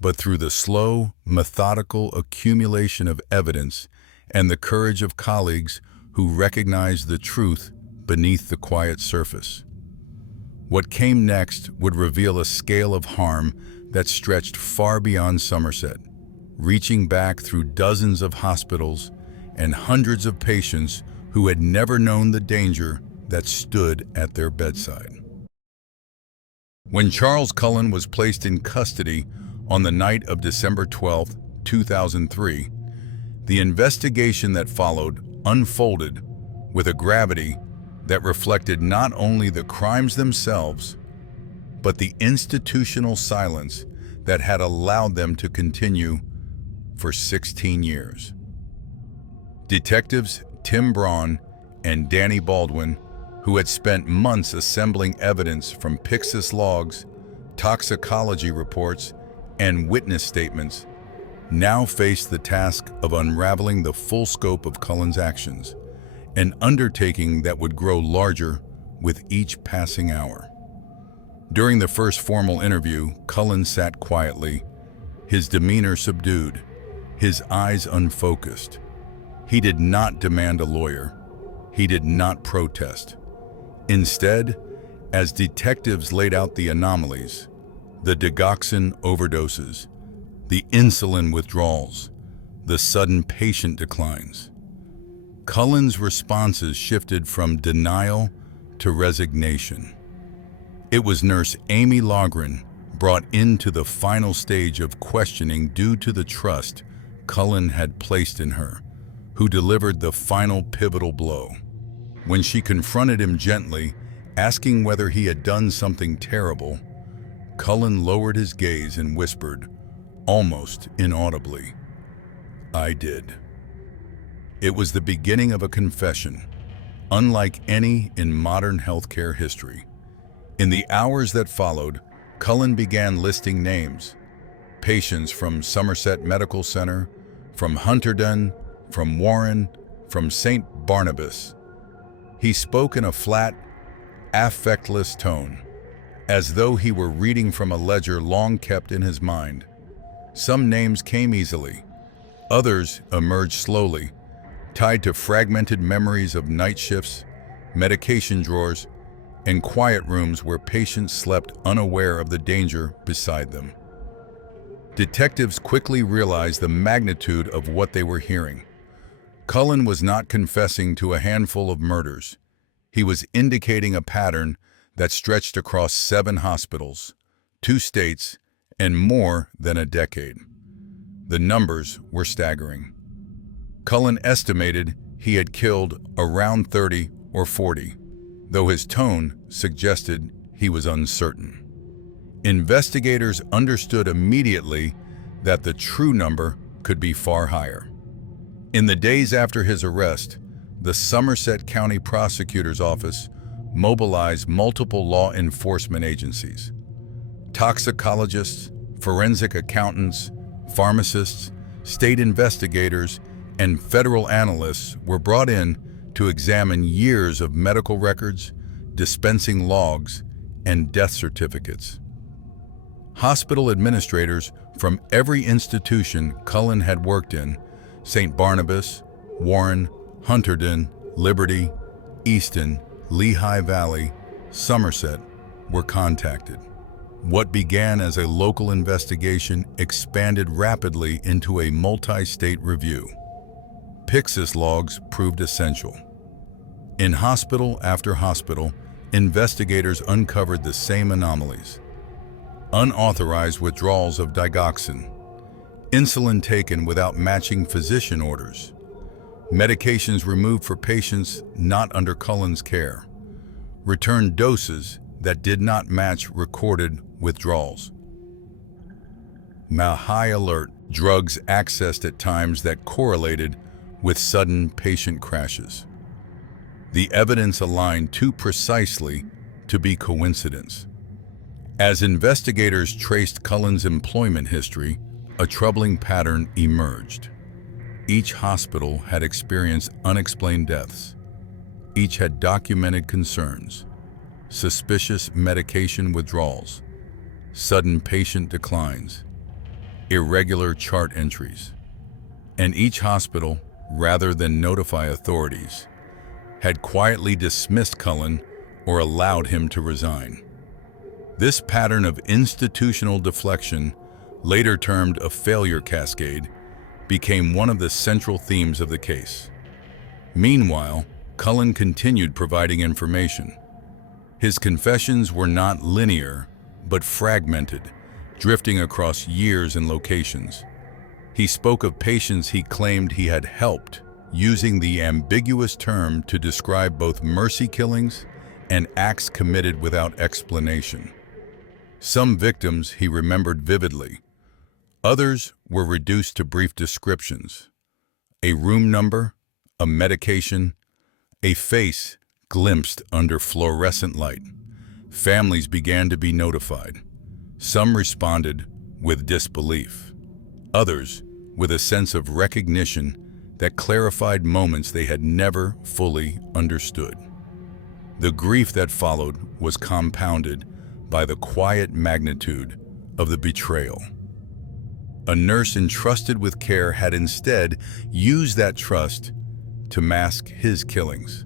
but through the slow, methodical accumulation of evidence and the courage of colleagues who recognized the truth beneath the quiet surface. What came next would reveal a scale of harm that stretched far beyond Somerset, reaching back through dozens of hospitals and hundreds of patients who had never known the danger that stood at their bedside. When Charles Cullen was placed in custody on the night of December 12, 2003, the investigation that followed unfolded with a gravity that reflected not only the crimes themselves, but the institutional silence that had allowed them to continue for 16 years. Detectives Tim Braun and Danny Baldwin, who had spent months assembling evidence from Pyxis logs, toxicology reports, and witness statements, now faced the task of unraveling the full scope of Cullen's actions, an undertaking that would grow larger with each passing hour. During the first formal interview, Cullen sat quietly, his demeanor subdued, his eyes unfocused. He did not demand a lawyer. He did not protest. Instead, as detectives laid out the anomalies, the digoxin overdoses, the insulin withdrawals, the sudden patient declines, Cullen's responses shifted from denial to resignation. It was Nurse Amy Logren brought into the final stage of questioning due to the trust Cullen had placed in her, who delivered the final pivotal blow. When she confronted him gently, asking whether he had done something terrible, Cullen lowered his gaze and whispered, almost inaudibly, "I did." It was the beginning of a confession, unlike any in modern healthcare history. In the hours that followed, Cullen began listing names. Patients from Somerset Medical Center, from Hunterdon, from Warren, from St. Barnabas. He spoke in a flat, affectless tone, as though he were reading from a ledger long kept in his mind. Some names came easily. Others emerged slowly, tied to fragmented memories of night shifts, medication drawers, and quiet rooms where patients slept unaware of the danger beside them. Detectives quickly realized the magnitude of what they were hearing. Cullen was not confessing to a handful of murders. He was indicating a pattern that stretched across 7 hospitals, 2 states, and more than a decade. The numbers were staggering. Cullen estimated he had killed around 30 or 40, though his tone suggested he was uncertain. Investigators understood immediately that the true number could be far higher. In the days after his arrest, the Somerset County Prosecutor's Office mobilized multiple law enforcement agencies. Toxicologists, forensic accountants, pharmacists, state investigators, and federal analysts were brought in to examine years of medical records, dispensing logs, and death certificates. Hospital administrators from every institution Cullen had worked in, St. Barnabas, Warren, Hunterdon, Liberty, Easton, Lehigh Valley, Somerset, were contacted. What began as a local investigation expanded rapidly into a multi-state review. Pyxis logs proved essential. In hospital after hospital, investigators uncovered the same anomalies. Unauthorized withdrawals of digoxin, insulin taken without matching physician orders, medications removed for patients not under Cullen's care, returned doses that did not match recorded withdrawals. High alert, drugs accessed at times that correlated with sudden patient crashes. The evidence aligned too precisely to be coincidence. As investigators traced Cullen's employment history, a troubling pattern emerged. Each hospital had experienced unexplained deaths. Each had documented concerns, suspicious medication withdrawals, sudden patient declines, irregular chart entries. And each hospital, rather than notify authorities, had quietly dismissed Cullen or allowed him to resign. This pattern of institutional deflection, later termed a failure cascade, became one of the central themes of the case. Meanwhile, Cullen continued providing information. His confessions were not linear, but fragmented, drifting across years and locations. He spoke of patients he claimed he had helped, using the ambiguous term to describe both mercy killings and acts committed without explanation. Some victims he remembered vividly. Others were reduced to brief descriptions: a room number, a medication, a face glimpsed under fluorescent light. Families began to be notified. Some responded with disbelief, others with a sense of recognition that clarified moments they had never fully understood. The grief that followed was compounded by the quiet magnitude of the betrayal. A nurse entrusted with care had instead used that trust to mask his killings.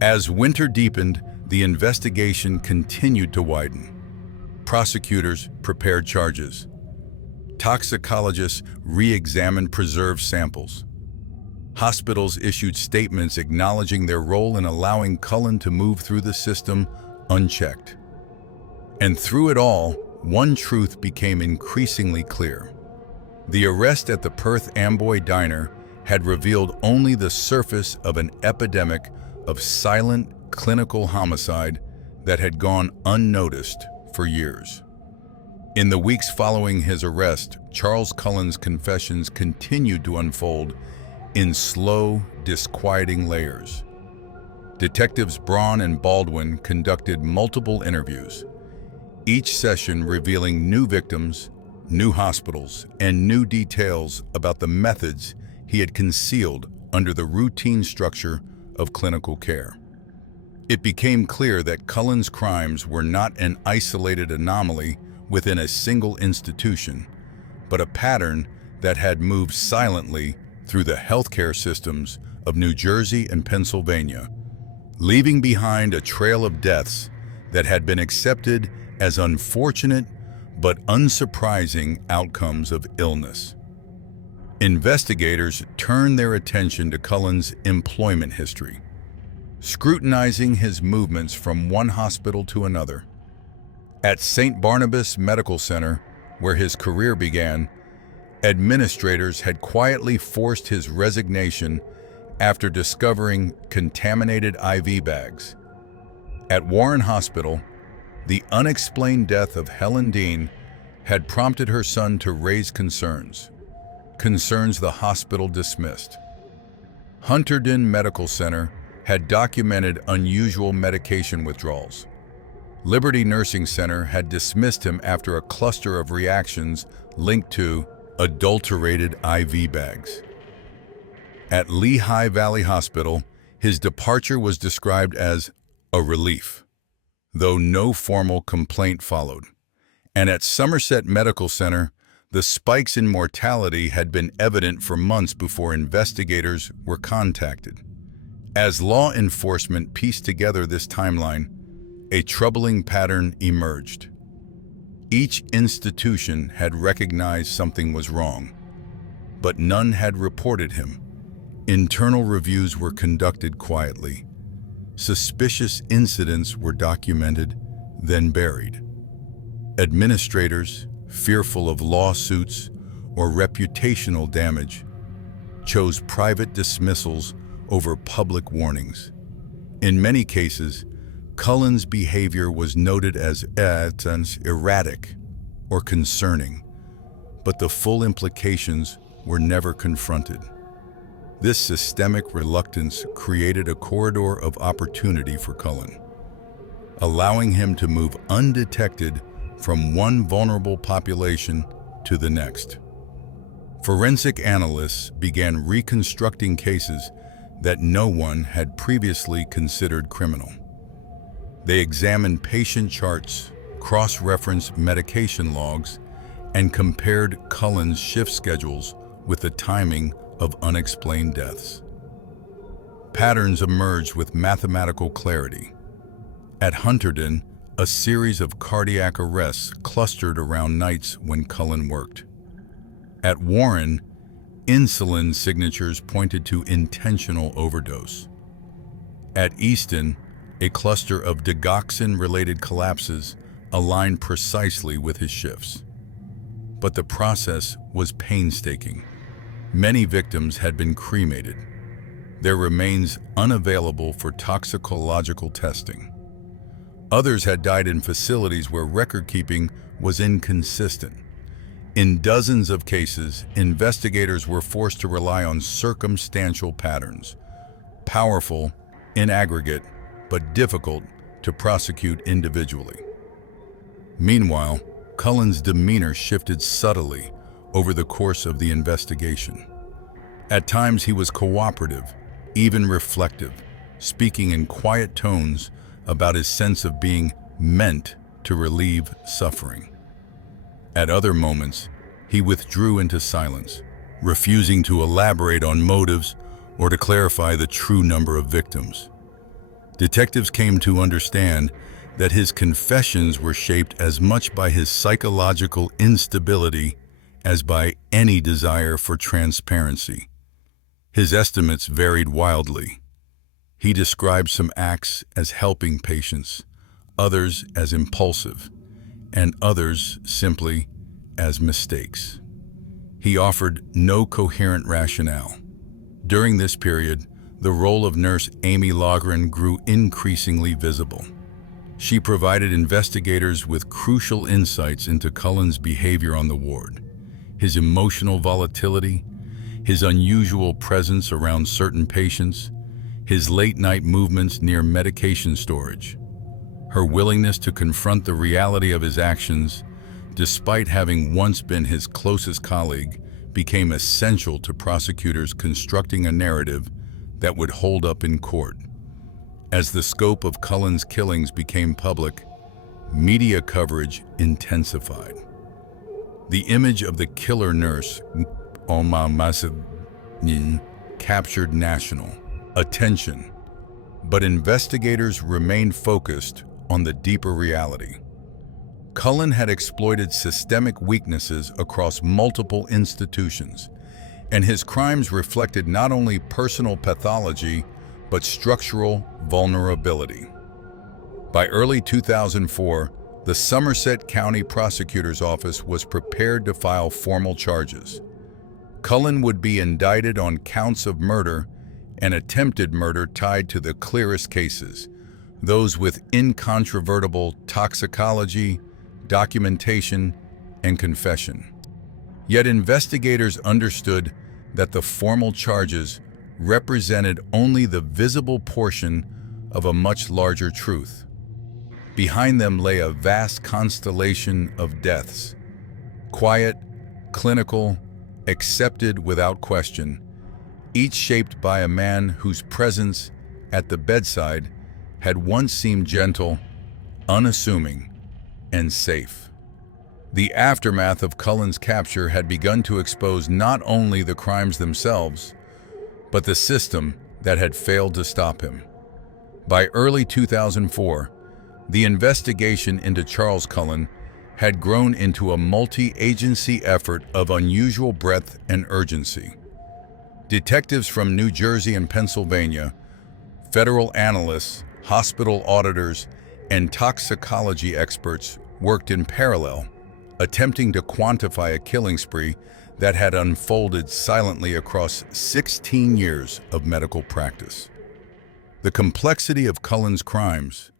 As winter deepened, the investigation continued to widen. Prosecutors prepared charges. Toxicologists re-examined preserved samples. Hospitals issued statements acknowledging their role in allowing Cullen to move through the system unchecked. And through it all, one truth became increasingly clear. The arrest at the Perth Amboy Diner had revealed only the surface of an epidemic of silent clinical homicide that had gone unnoticed for years. In the weeks following his arrest, Charles Cullen's confessions continued to unfold in slow, disquieting layers. Detectives Braun and Baldwin conducted multiple interviews, each session revealing new victims, new hospitals, and new details about the methods he had concealed under the routine structure of clinical care. It became clear that Cullen's crimes were not an isolated anomaly within a single institution, but a pattern that had moved silently through the healthcare systems of New Jersey and Pennsylvania, leaving behind a trail of deaths that had been accepted as unfortunate but unsurprising outcomes of illness. Investigators turned their attention to Cullen's employment history, scrutinizing his movements from one hospital to another. At St. Barnabas Medical Center, where his career began, administrators had quietly forced his resignation after discovering contaminated IV bags. At Warren Hospital, the unexplained death of Helen Dean had prompted her son to raise concerns the hospital dismissed. Hunterdon Medical Center had documented unusual medication withdrawals. Liberty Nursing Center had dismissed him after a cluster of reactions linked to adulterated IV bags. At Lehigh Valley Hospital, his departure was described as a relief, though no formal complaint followed. And at Somerset Medical Center, the spikes in mortality had been evident for months before investigators were contacted. As law enforcement pieced together this timeline, a troubling pattern emerged. Each institution had recognized something was wrong, but none had reported him. Internal reviews were conducted quietly. Suspicious incidents were documented, then buried. Administrators, fearful of lawsuits or reputational damage, chose private dismissals over public warnings. In many cases, Cullen's behavior was noted as erratic or concerning, but the full implications were never confronted. This systemic reluctance created a corridor of opportunity for Cullen, allowing him to move undetected from one vulnerable population to the next. Forensic analysts began reconstructing cases that no one had previously considered criminal. They examined patient charts, cross-referenced medication logs, and compared Cullen's shift schedules with the timing of unexplained deaths. Patterns emerged with mathematical clarity. At Hunterdon, a series of cardiac arrests clustered around nights when Cullen worked. At Warren, insulin signatures pointed to intentional overdose. At Easton, a cluster of digoxin-related collapses aligned precisely with his shifts. But the process was painstaking. Many victims had been cremated, their remains unavailable for toxicological testing. Others had died in facilities where record-keeping was inconsistent. In dozens of cases, investigators were forced to rely on circumstantial patterns, powerful in aggregate, but difficult to prosecute individually. Meanwhile, Cullen's demeanor shifted subtly over the course of the investigation. At times he was cooperative, even reflective, speaking in quiet tones about his sense of being meant to relieve suffering. At other moments, he withdrew into silence, refusing to elaborate on motives or to clarify the true number of victims. Detectives came to understand that his confessions were shaped as much by his psychological instability as by any desire for transparency. His estimates varied wildly. He described some acts as helping patients, others as impulsive, and others simply as mistakes. He offered no coherent rationale. During this period, the role of nurse Amy Logren grew increasingly visible. She provided investigators with crucial insights into Cullen's behavior on the ward, his emotional volatility, his unusual presence around certain patients, his late-night movements near medication storage. Her willingness to confront the reality of his actions, despite having once been his closest colleague, became essential to prosecutors constructing a narrative that would hold up in court. As the scope of Cullen's killings became public, media coverage intensified. The image of the killer nurse, captured national attention, but investigators remained focused on the deeper reality. Cullen had exploited systemic weaknesses across multiple institutions, and his crimes reflected not only personal pathology, but structural vulnerability. By early 2004, the Somerset County Prosecutor's Office was prepared to file formal charges. Cullen would be indicted on counts of murder and attempted murder tied to the clearest cases, those with incontrovertible toxicology, documentation, and confession. Yet investigators understood that the formal charges represented only the visible portion of a much larger truth. Behind them lay a vast constellation of deaths, quiet, clinical, accepted without question, each shaped by a man whose presence at the bedside had once seemed gentle, unassuming, and safe. The aftermath of Cullen's capture had begun to expose not only the crimes themselves, but the system that had failed to stop him. By early 2004, the investigation into Charles Cullen had grown into a multi-agency effort of unusual breadth and urgency. Detectives from New Jersey and Pennsylvania, federal analysts, hospital auditors, and toxicology experts worked in parallel, attempting to quantify a killing spree that had unfolded silently across 16 years of medical practice. The complexity of Cullen's crimes,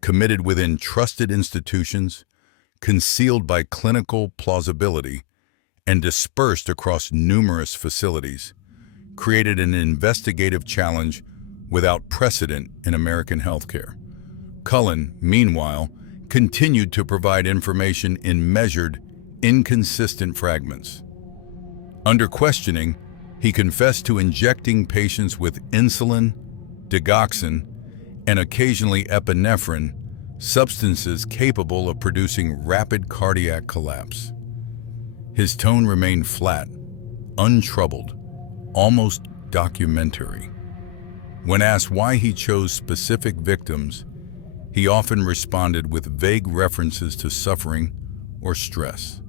committed within trusted institutions, concealed by clinical plausibility, and dispersed across numerous facilities, created an investigative challenge without precedent in American healthcare. Cullen, meanwhile, continued to provide information in measured, inconsistent fragments. Under questioning, he confessed to injecting patients with insulin, digoxin, and occasionally epinephrine, substances capable of producing rapid cardiac collapse. His tone remained flat, untroubled, almost documentary. When asked why he chose specific victims, he often responded with vague references to suffering or stress.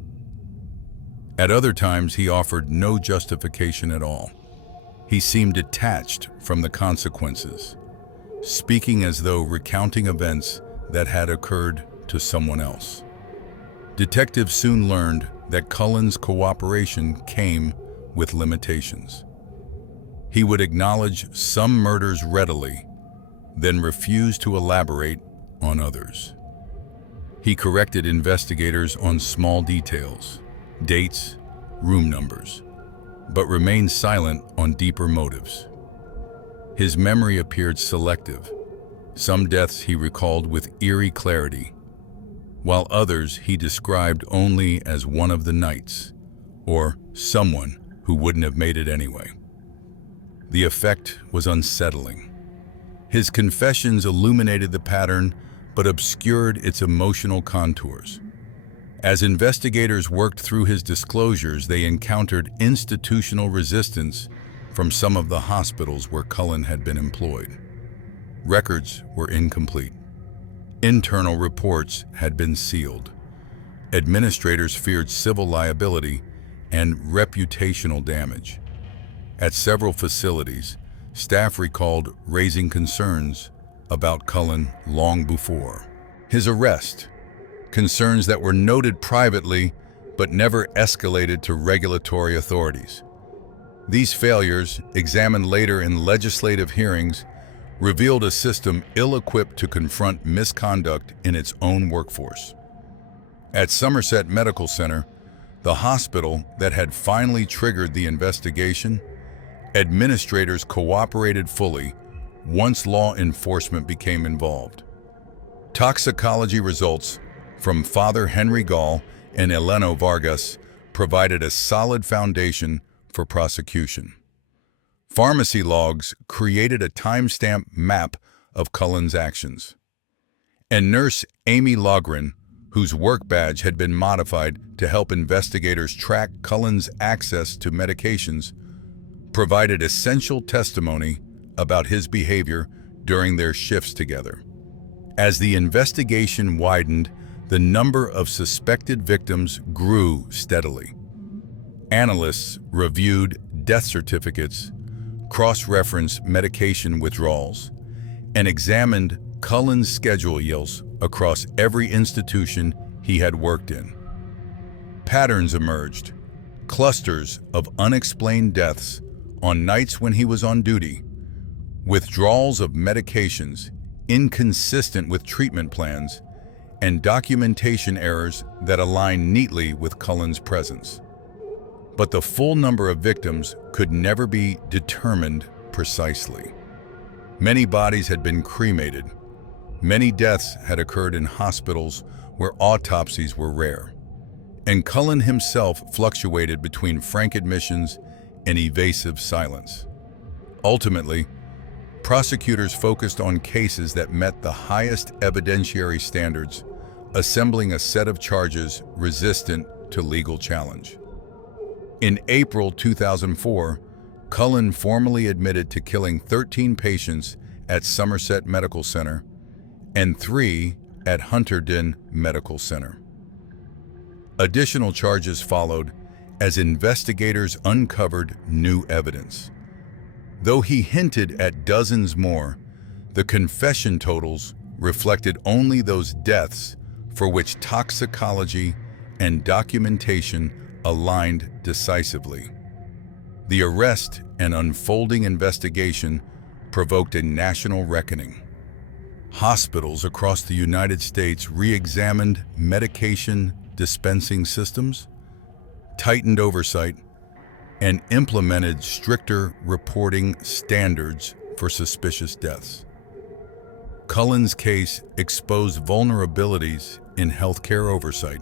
At other times, he offered no justification at all. He seemed detached from the consequences, speaking as though recounting events that had occurred to someone else. Detectives soon learned that Cullen's cooperation came with limitations. He would acknowledge some murders readily, then refuse to elaborate on others. He corrected investigators on small details, dates, room numbers, but remained silent on deeper motives. His memory appeared selective. Some deaths he recalled with eerie clarity, while others he described only as one of the nights, or someone who wouldn't have made it anyway. The effect was unsettling. His confessions illuminated the pattern, but obscured its emotional contours. As investigators worked through his disclosures, they encountered institutional resistance from some of the hospitals where Cullen had been employed. Records were incomplete. Internal reports had been sealed. Administrators feared civil liability and reputational damage. At several facilities, staff recalled raising concerns about Cullen long before his arrest, concerns that were noted privately but never escalated to regulatory authorities. These failures, examined later in legislative hearings, revealed a system ill-equipped to confront misconduct in its own workforce. At Somerset Medical Center, the hospital that had finally triggered the investigation, administrators cooperated fully once law enforcement became involved. Toxicology results from Father Henry Gall and Eleno Vargas provided a solid foundation for prosecution. Pharmacy logs created a timestamp map of Cullen's actions. And nurse Amy Logren, whose work badge had been modified to help investigators track Cullen's access to medications, provided essential testimony about his behavior during their shifts together. As the investigation widened, the number of suspected victims grew steadily. Analysts reviewed death certificates, cross-referenced medication withdrawals, and examined Cullen's schedules across every institution he had worked in. Patterns emerged, clusters of unexplained deaths on nights when he was on duty, withdrawals of medications inconsistent with treatment plans, and documentation errors that align neatly with Cullen's presence. But the full number of victims could never be determined precisely. Many bodies had been cremated. Many deaths had occurred in hospitals where autopsies were rare. And Cullen himself fluctuated between frank admissions and evasive silence. Ultimately, prosecutors focused on cases that met the highest evidentiary standards, assembling a set of charges resistant to legal challenge. In April 2004, Cullen formally admitted to killing 13 patients at Somerset Medical Center and 3 at Hunterdon Medical Center. Additional charges followed as investigators uncovered new evidence. Though he hinted at dozens more, the confession totals reflected only those deaths for which toxicology and documentation aligned decisively. The arrest and unfolding investigation provoked a national reckoning. Hospitals across the United States re-examined medication dispensing systems, tightened oversight, and implemented stricter reporting standards for suspicious deaths. Cullen's case exposed vulnerabilities in healthcare oversight,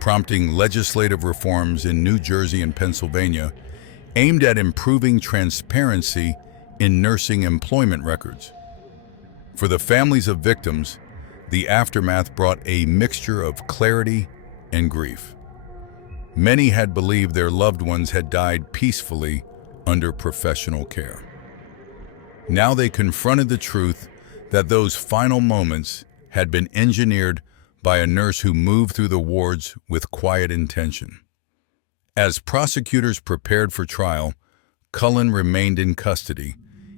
prompting legislative reforms in New Jersey and Pennsylvania aimed at improving transparency in nursing employment records. For the families of victims, the aftermath brought a mixture of clarity and grief. Many had believed their loved ones had died peacefully under professional care. Now they confronted the truth that those final moments had been engineered by a nurse who moved through the wards with quiet intention. As prosecutors prepared for trial, Cullen remained in custody,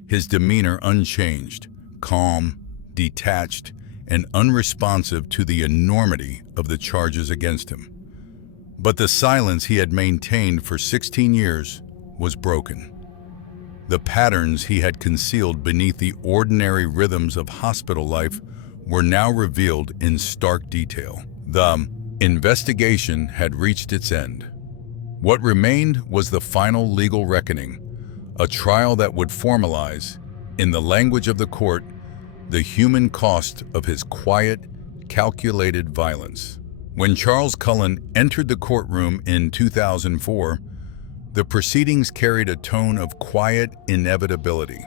his demeanor unchanged, calm, detached, and unresponsive to the enormity of the charges against him. But the silence he had maintained for 16 years was broken. The patterns he had concealed beneath the ordinary rhythms of hospital life were now revealed in stark detail. The investigation had reached its end. What remained was the final legal reckoning, a trial that would formalize, in the language of the court, the human cost of his quiet, calculated violence. When Charles Cullen entered the courtroom in 2004, the proceedings carried a tone of quiet inevitability.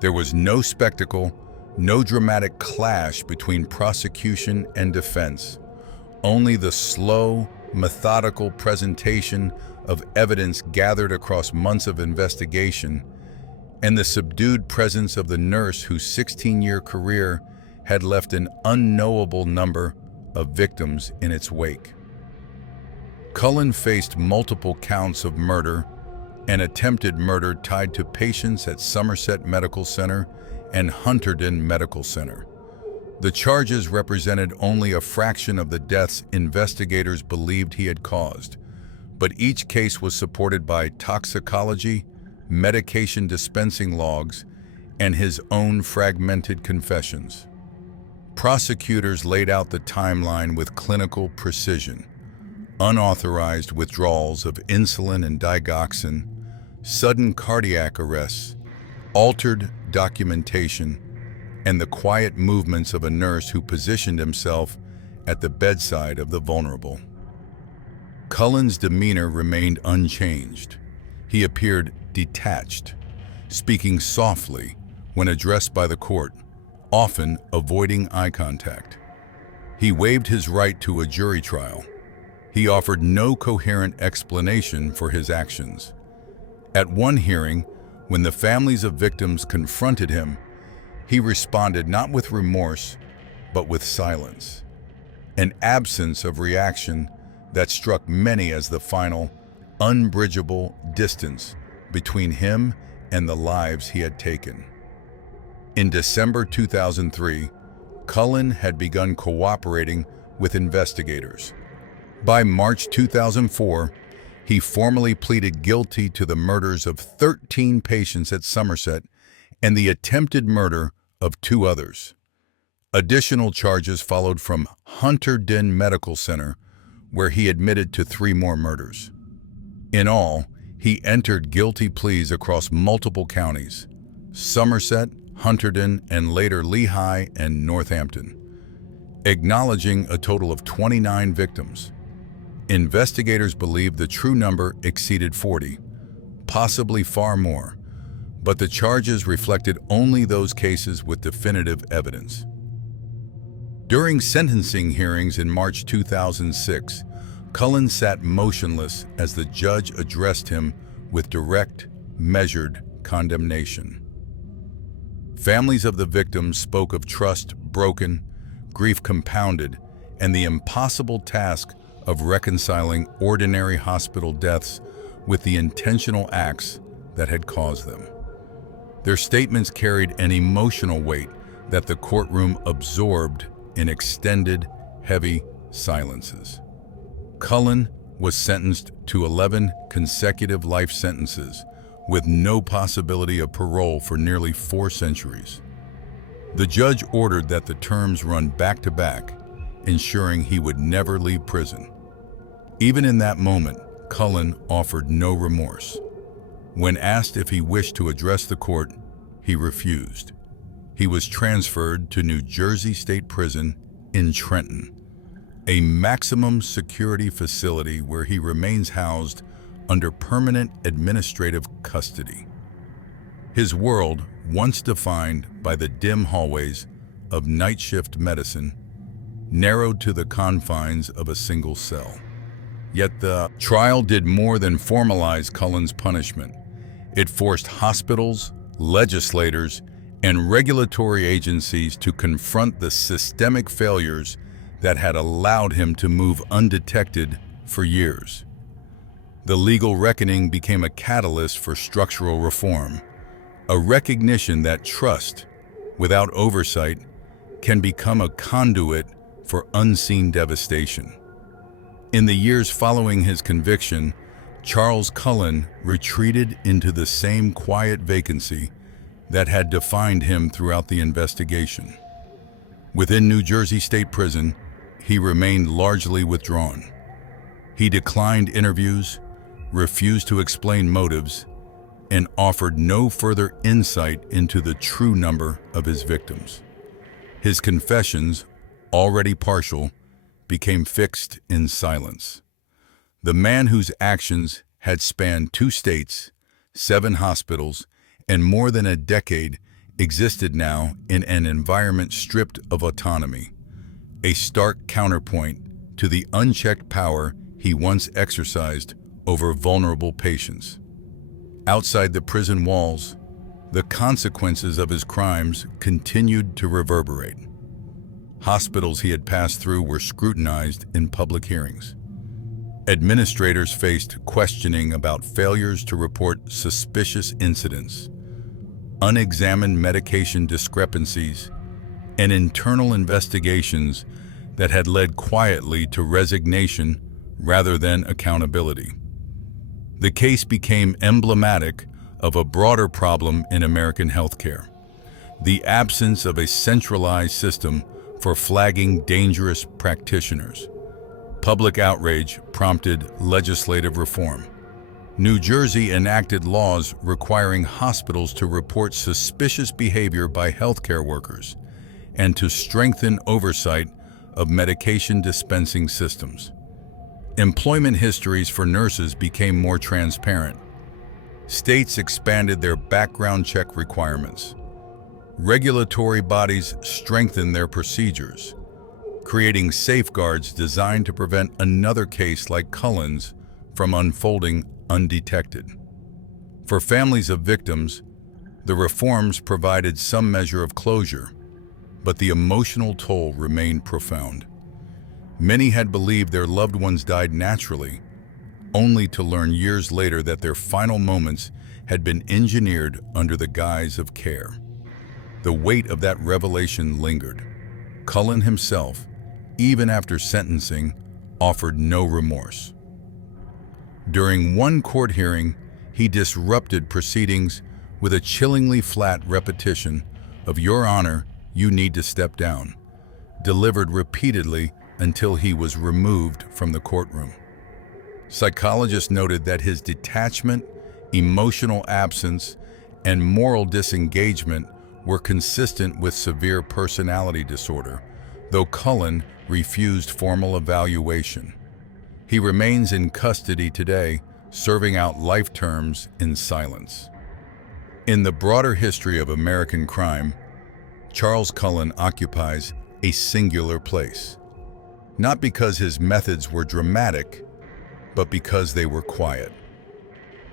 There was no spectacle, no dramatic clash between prosecution and defense, only the slow, methodical presentation of evidence gathered across months of investigation and the subdued presence of the nurse whose 16-year career had left an unknowable number of victims in its wake. Cullen faced multiple counts of murder and attempted murder tied to patients at Somerset Medical Center and Hunterdon Medical Center. The charges represented only a fraction of the deaths investigators believed he had caused, but each case was supported by toxicology, medication dispensing logs, and his own fragmented confessions. Prosecutors laid out the timeline with clinical precision: unauthorized withdrawals of insulin and digoxin, sudden cardiac arrests, altered documentation, and the quiet movements of a nurse who positioned himself at the bedside of the vulnerable. Cullen's demeanor remained unchanged. He appeared detached, speaking softly when addressed by the court, often avoiding eye contact. He waived his right to a jury trial. He offered no coherent explanation for his actions. At one hearing, when the families of victims confronted him, he responded not with remorse, but with silence, an absence of reaction that struck many as the final, unbridgeable distance between him and the lives he had taken. In December 2003, Cullen had begun cooperating with investigators. By March 2004, he formally pleaded guilty to the murders of 13 patients at Somerset and the attempted murder of 2 others. Additional charges followed from Hunterdon Medical Center, where he admitted to 3 more murders. In all, he entered guilty pleas across multiple counties: Somerset, Hunterdon, and later Lehigh and Northampton, acknowledging a total of 29 victims. Investigators believe the true number exceeded 40, possibly far more, but the charges reflected only those cases with definitive evidence. During sentencing hearings in March 2006, Cullen sat motionless as the judge addressed him with direct, measured condemnation. Families of the victims spoke of trust broken, grief compounded, and the impossible task of reconciling ordinary hospital deaths with the intentional acts that had caused them. Their statements carried an emotional weight that the courtroom absorbed in extended, heavy silences. Cullen was sentenced to 11 consecutive life sentences, with no possibility of parole for nearly 4 centuries. The judge ordered that the terms run back to back, ensuring he would never leave prison. Even in that moment, Cullen offered no remorse. When asked if he wished to address the court, he refused. He was transferred to New Jersey State Prison in Trenton, a maximum security facility where he remains housed under permanent administrative custody. His world, once defined by the dim hallways of night shift medicine, narrowed to the confines of a single cell. Yet the trial did more than formalize Cullen's punishment. It forced hospitals, legislators, and regulatory agencies to confront the systemic failures that had allowed him to move undetected for years. The legal reckoning became a catalyst for structural reform, a recognition that trust, without oversight, can become a conduit for unseen devastation. In the years following his conviction, Charles Cullen retreated into the same quiet vacancy that had defined him throughout the investigation. Within New Jersey State Prison, he remained largely withdrawn. He declined interviews, refused to explain motives, and offered no further insight into the true number of his victims. His confessions, already partial, became fixed in silence. The man whose actions had spanned 2 states, 7 hospitals, and more than a decade existed now in an environment stripped of autonomy, a stark counterpoint to the unchecked power he once exercised over vulnerable patients. Outside the prison walls, the consequences of his crimes continued to reverberate. Hospitals he had passed through were scrutinized in public hearings. Administrators faced questioning about failures to report suspicious incidents, unexamined medication discrepancies, and internal investigations that had led quietly to resignation rather than accountability. The case became emblematic of a broader problem in American healthcare: the absence of a centralized system for flagging dangerous practitioners. Public outrage prompted legislative reform. New Jersey enacted laws requiring hospitals to report suspicious behavior by healthcare workers and to strengthen oversight of medication dispensing systems. Employment histories for nurses became more transparent. States expanded their background check requirements. Regulatory bodies strengthened their procedures, creating safeguards designed to prevent another case like Cullen's from unfolding undetected. For families of victims, the reforms provided some measure of closure, but the emotional toll remained profound. Many had believed their loved ones died naturally, only to learn years later that their final moments had been engineered under the guise of care. The weight of that revelation lingered. Cullen himself, even after sentencing, offered no remorse. During one court hearing, he disrupted proceedings with a chillingly flat repetition of "Your Honor, you need to step down," delivered repeatedly until he was removed from the courtroom. Psychologists noted that his detachment, emotional absence, and moral disengagement were consistent with severe personality disorder, though Cullen refused formal evaluation. He remains in custody today, serving out life terms in silence. In the broader history of American crime, Charles Cullen occupies a singular place. Not because his methods were dramatic, but because they were quiet.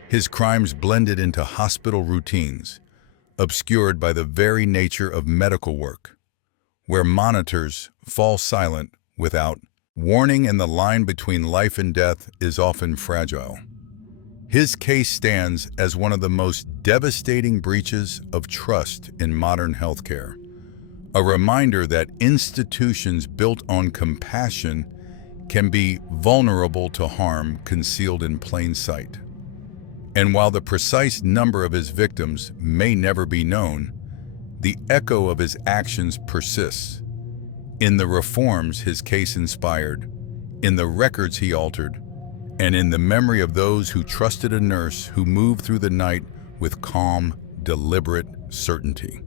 His crimes blended into hospital routines, obscured by the very nature of medical work, where monitors fall silent without warning and the line between life and death is often fragile. His case stands as one of the most devastating breaches of trust in modern healthcare, a reminder that institutions built on compassion can be vulnerable to harm concealed in plain sight. And while the precise number of his victims may never be known, the echo of his actions persists. In the reforms his case inspired, in the records he altered, and in the memory of those who trusted a nurse who moved through the night with calm, deliberate certainty.